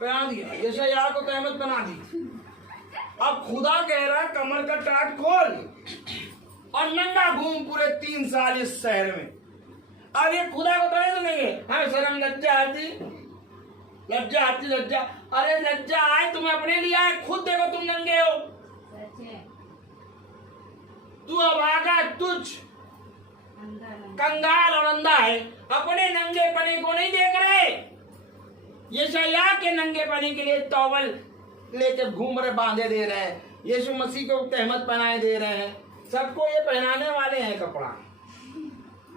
पहना दिया, यशायाह को तहमत बना दी। अब खुदा कह रहा है कमर का टाट खोल और नंगा घूम पूरे 3 साल इस शहर में। अब ये खुदा को तो नहीं, हमें शर्म लज्जा आती। अरे लज्जा आए तुम्हें अपने लिए आए, खुद देखो तुम नंगे हो। तू अभागा, तुझ कंगाल और अंधा है, अपने नंगे पने को नहीं देख रहे। यशायाह के नंगे पने के लिए टॉवल लेके घूम रहे, बांधे दे रहे हैं। यीशु मसीह को तहमत पहनाए दे रहे हैं। सबको ये पहनाने वाले हैं कपड़ा।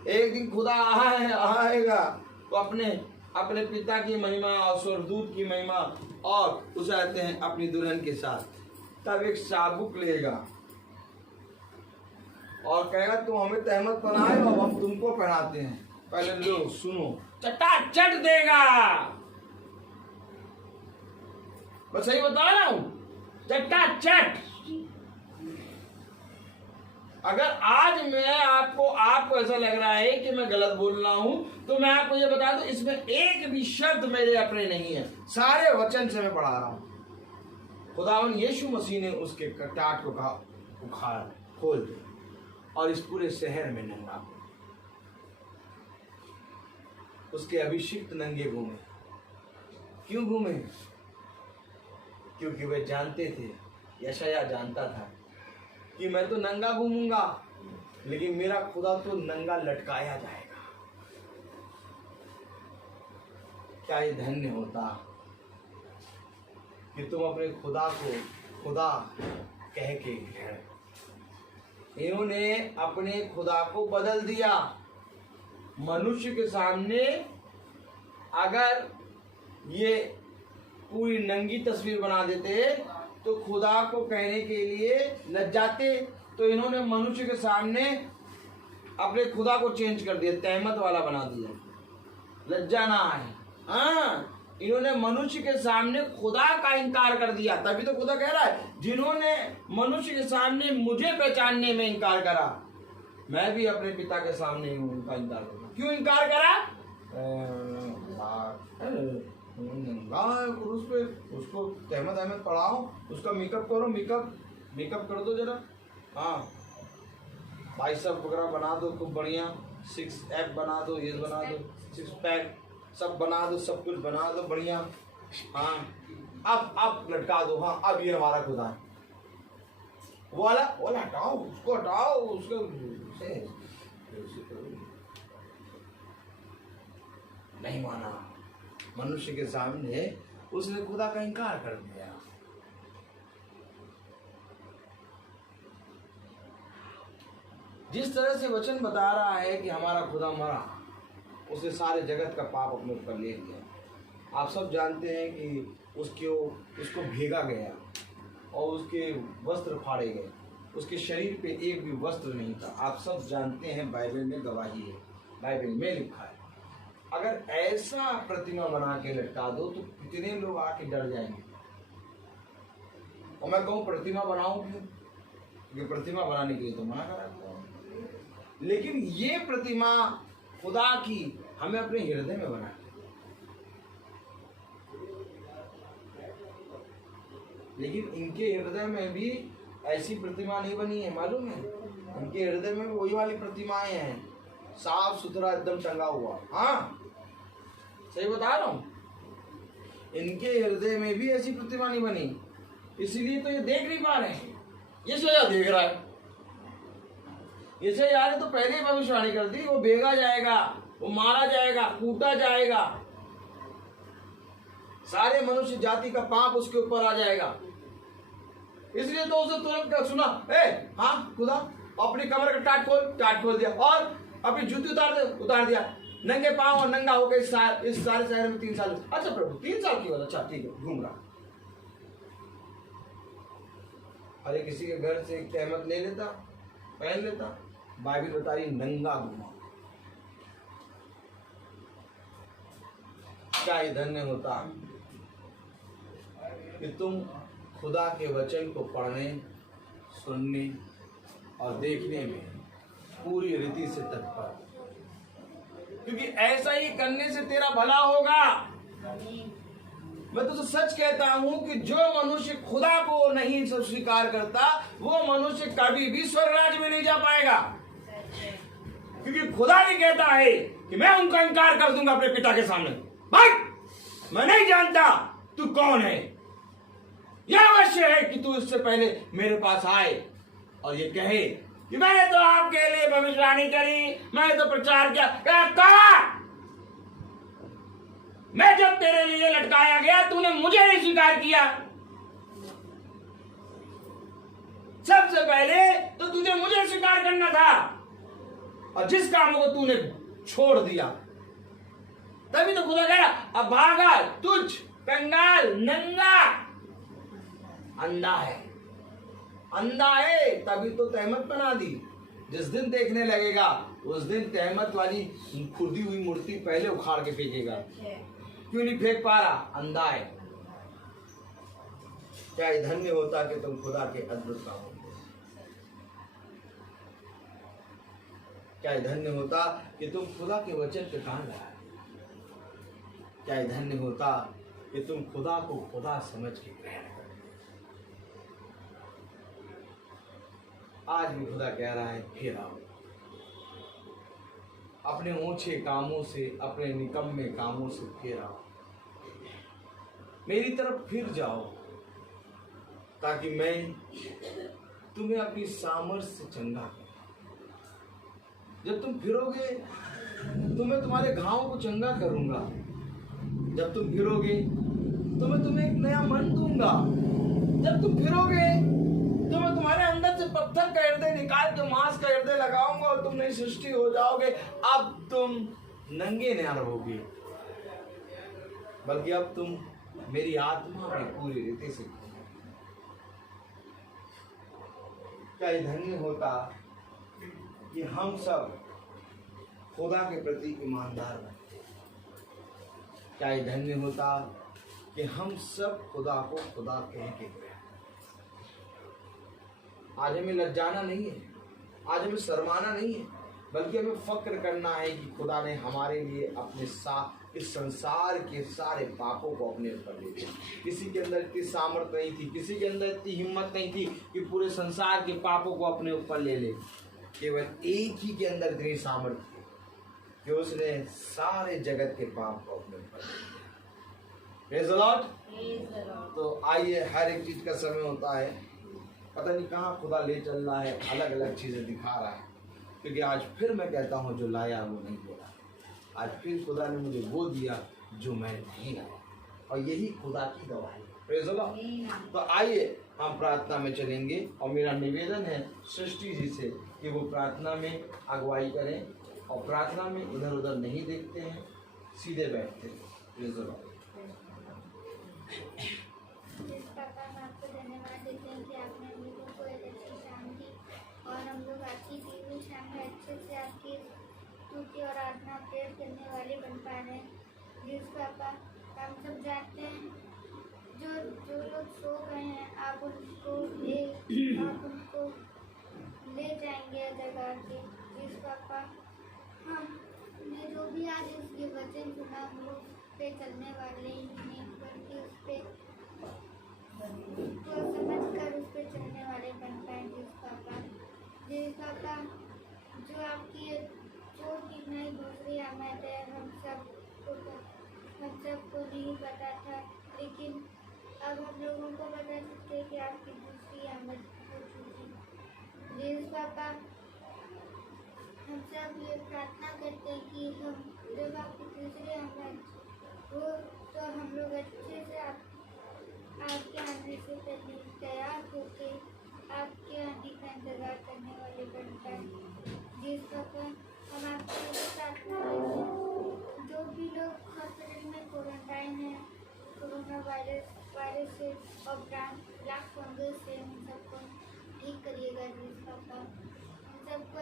एक दिन खुदा आएगा तो अपने पिता की महिमा और स्वर्गदूत की महिमा और उसे आते हैं अपनी दुल्हन के साथ। तब एक चाबुक लेगा और कहेगा तुम हमें तहमत पहनाए और हम तुमको पहनाते हैं। पहले लो सुनो, चट देगा। मैं सही बता रहा हूं, चट। अगर आज मैं आपको ऐसा लग रहा है कि मैं गलत बोल रहा हूं, तो मैं आपको ये बता दूं, इसमें एक भी शब्द मेरे अपने नहीं है, सारे वचन से मैं पढ़ा रहा हूं। खुदावन यीशु मसीह ने उसके टाट को कहा उखाड़ खोल दे और इस पूरे शहर में नंगा। उसके अभिषिक्त नंगे घूमे। क्यों घूमे? क्योंकि वे जानते थे, यशायाह जानता था कि मैं तो नंगा घूमूंगा, लेकिन मेरा खुदा तो नंगा लटकाया जाएगा। क्या ये धन्य होता कि तुम अपने खुदा को खुदा कह के घेर। इन्होंने अपने खुदा को बदल दिया। मनुष्य के सामने अगर ये पूरी नंगी तस्वीर बना देते तो खुदा को कहने के लिए लज्जाते, तो इन्होंने मनुष्य के सामने अपने खुदा को चेंज कर दिया, तहमत वाला बना दिया, लज्जा ना आए। इन्होंने मनुष्य के सामने खुदा का इनकार कर दिया। तभी तो खुदा कह रहा है, जिन्होंने मनुष्य के सामने मुझे पहचानने में इनकार करा, मैं भी अपने पिता के सामने हूँ उनका इनकार करूँ। क्यों इनकार करा? पुरुष पे उसको तहमत पढ़ाओ, उसका मेकअप करो, मेकअप कर दो जरा। हाँ, बाइसेप वगैरह बना दो खूब बढ़िया, 6 पैक बना दो, ये बना दो, 6 पैक सब बना दो, सब कुछ बना दो बढ़िया। हाँ, अब लटका दो। हाँ, अब ये हमारा खुदा है। वो वाला हटाओ, उसको हटाओ, उसको नहीं माना। मनुष्य के सामने उसने खुदा का इनकार कर दिया। जिस तरह से वचन बता रहा है कि हमारा खुदा मरा, उसने सारे जगत का पाप अपने ऊपर ले लिया। आप सब जानते हैं कि उसको भेगा गया और उसके वस्त्र फाड़े गए, उसके शरीर पे एक भी वस्त्र नहीं था। आप सब जानते हैं, बाइबल में गवाही है, बाइबल में लिखा है। अगर ऐसा प्रतिमा बना के लटका दो तो कितने लोग आके डर जाएंगे। और मैं कहूँ प्रतिमा बनाऊं क्यों? क्योंकि प्रतिमा बनाने के लिए तो मना करा गया, लेकिन ये प्रतिमा खुदा की हमें अपने हृदय में बना, लेकिन इनके हृदय में भी ऐसी प्रतिमा नहीं बनी है, मालूम है? इनके हृदय में वही वाली प्रतिमाएं हैं, साफ सुथरा एकदम टंगा हुआ। हाँ, सही बता रहा हूं, इनके हृदय में भी ऐसी प्रतिमा नहीं बनी, इसलिए तो ये देख नहीं पा रहे हैं। ये सोया देख रहा है, इसे यार तो पहले ही भविष्यवाणी कर दी, वो भेगा जाएगा, वो मारा जाएगा, कूटा जाएगा, सारे मनुष्य जाति का पाप उसके ऊपर आ जाएगा। इसलिए तो उसे तुरंत सुना, हाँ खुदा, अपनी कमर का टाट खोल दिया और अपनी जूती उतार दिया, नंगे पांव और नंगा होकर इस सारे शहर में 3 साल। अच्छा प्रभु 3 साल की बात, अच्छा ठीक है, घूम रहा। अरे किसी के घर से एक तहमत ले लेता, पहन लेता, बाइबल बता रही नंगा घूमा। क्या ही धन्य होता कि तुम खुदा के वचन को पढ़ने, सुनने और देखने में पूरी रीति से तत्पर, क्योंकि ऐसा ही करने से तेरा भला होगा। मैं तुझे सच कहता हूं कि जो मनुष्य खुदा को नहीं स्वीकार करता, वो मनुष्य कभी भी स्वर्ग राज्य में नहीं जा पाएगा, क्योंकि खुदा भी कहता है कि मैं उनका इनकार कर दूंगा अपने पिता के सामने। भाई मैं नहीं जानता तू कौन है, यह अवश्य है कि तू इससे पहले मेरे पास आए और ये कहे कि मैंने तो आपके लिए भविष्यवाणी करी, मैंने तो प्रचार किया। कहा मैं जब तेरे लिए लटकाया गया तूने मुझे नहीं स्वीकार किया, सबसे पहले तो तुझे मुझे स्वीकार करना था, और जिस काम को तूने छोड़ दिया, तभी तो खुदा कह रहा अभागा, तुझ, कंगाल, नंगा, अंधा है, तभी तो तहमत बना दी। जिस दिन देखने लगेगा उस दिन तहमत वाली खुदी हुई मूर्ति पहले उखाड़ के फेंकेगा। क्यों नहीं फेंक पा रहा? अंधा है। क्या धन्य होता कि तुम खुदा के अद्भुत काम होते, क्या धन्य होता कि तुम खुदा के वचन पे कान लगाए, क्या धन्य होता कि तुम खुदा को खुदा समझ के ग्रहण करो। आज भी खुदा कह रहा है फिर आओ, अपने ऊंचे कामों से, अपने निकम्मे कामों से फिर आओ, मेरी तरफ फिर जाओ, ताकि मैं तुम्हें अपनी सामर्थ्य से चंगा करूं। जब तुम फिरोगे तो मैं तुम्हारे घावों को चंगा करूंगा। जब तुम फिरोगे तो मैं तुम्हें एक नया मन दूंगा। जब तुम फिरोगे तो मैं तुम्हारे अंदर से पत्थर का हृदय निकाल के मांस का हृदय लगाऊंगा और तुम नई सृष्टि हो जाओगे। अब तुम नंगे न रहोगे, बल्कि अब तुम मेरी आत्मा में पूरी रीति से। क्या धन्य होता कि हम सब खुदा के प्रति ईमानदार बनते। क्या धन्य होता कि हम सब खुदा को खुदा कह के। आज हमें लज्जाना नहीं है, आज हमें शर्माना नहीं है, बल्कि हमें फक्र करना है कि खुदा ने हमारे लिए अपने इस संसार के सारे पापों को अपने ऊपर ले लिया। किसी के अंदर इतनी सामर्थ्य नहीं थी, किसी के अंदर इतनी हिम्मत नहीं थी कि पूरे संसार के पापों को अपने ऊपर ले ले। केवल एक ही के अंदर इतनी सामर्थ्य थी कि उसने सारे जगत के पाप को अपने ऊपर ले लिया। Praise the Lord. तो आइए, हर एक चीज का समय होता है, पता नहीं कहाँ खुदा ले चल रहा है, अलग अलग चीजें दिखा रहा है। क्योंकि आज फिर मैं कहता हूँ जो लाया वो नहीं बोला, आज फिर खुदा ने मुझे वो दिया जो मैं नहीं लाया, और यही खुदा की गवाही। Praise the Lord. तो आइए हम प्रार्थना में चलेंगे, और मेरा निवेदन है सृष्टि जी से कि वो प्रार्थना में अगुवाई करें और प्रार्थना में इधर उधर नहीं देखते हैं, सीधे बैठते हैं। पापा हम आपको धन्यवाद देते हैं कि आपने हम लोगों को एक अच्छी शाम दी और हम लोग आपकी दी हुई शाम में अच्छे से आपकी स्तुति और आराधना प्रेयर करने वाले बन पा रहे हैं। जिस पापा हम सब जानते हैं जो जो लोग सो गए हैं आप उनको ले जाएंगे जगह के। जिस पापा हमने जो भी आज इसके वचन सुना हम लोग पे चलने वाले नहीं बल्कि उस पर तो समझ कर उस पर चलने वाले बन पाए। जिस पापा जो आपकी जो कितनी दूसरी आमद है हम सबको नहीं पता था, लेकिन अब हम लोगों को पता चलता है कि आपकी दूसरी आमद हो चुकी। जिस पापा हम सब ये प्रार्थना करते हैं कि हम जब आपकी दूसरी आमद हो तो हम लोग अच्छे से आपके आने से पहले तैयार होके आपके आने का इंतज़ार करने वाले बन पाए। जिस पापा हम आपके लिए प्रार्थना करते हैं जो भी लोग हॉस्पिटल में क्वारंटाइन है कोरोना वायरस से और ब्लैक फंगस से हम सबको ठीक करिएगा। जिस पापा हम सबको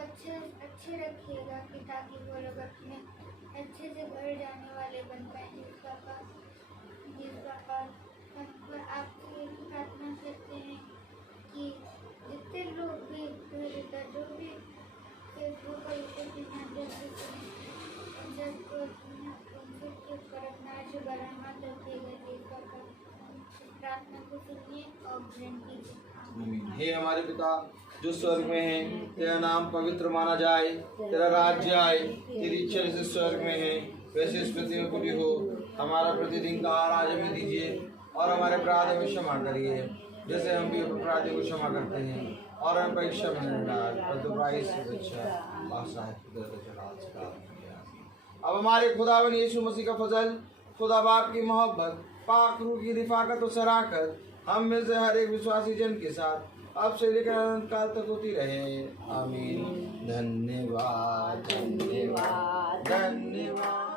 अच्छे रखिएगा कि ताकि वो लोग अपने अच्छे से घर जाने वाले बन पाए। जिस पापा हम आपसे ये प्रार्थना करते हैं कि जितने लोग भी इधर उधर जो भी फेसबुक और यूट्यूब के माध्यम से सबको उनके करना जो बढ़ाना रखिएगा। जिस पापा प्रार्थना को सुनिए और ग्रहण कीजिए। हे हमारे पिता जो स्वर्ग में है, तेरा नाम पवित्र माना जाए, तेरा राज्य आए, तेरी इच्छा जैसे स्वर्ग में है वैसे इस पृथ्वी में पूरी हो। हमारा प्रतिदिन का आहार आज हमें दीजिए और हमारे अपराध हमें क्षमा करिए जैसे हम भी अपराधी को क्षमा करते हैं, और हम परीक्षा में न डाल परंतु बुराई से बचा। अब हमारे खुदावन यीशु मसीह का फजल, खुदा बाप की मोहब्बत, पाक रूह की रिफाकत और सराकत हम में से हर एक विश्वासी जन के साथ अब से लेकर अनंत काल तक होती रहे। आमीन। धन्यवाद धन्यवाद धन्यवाद।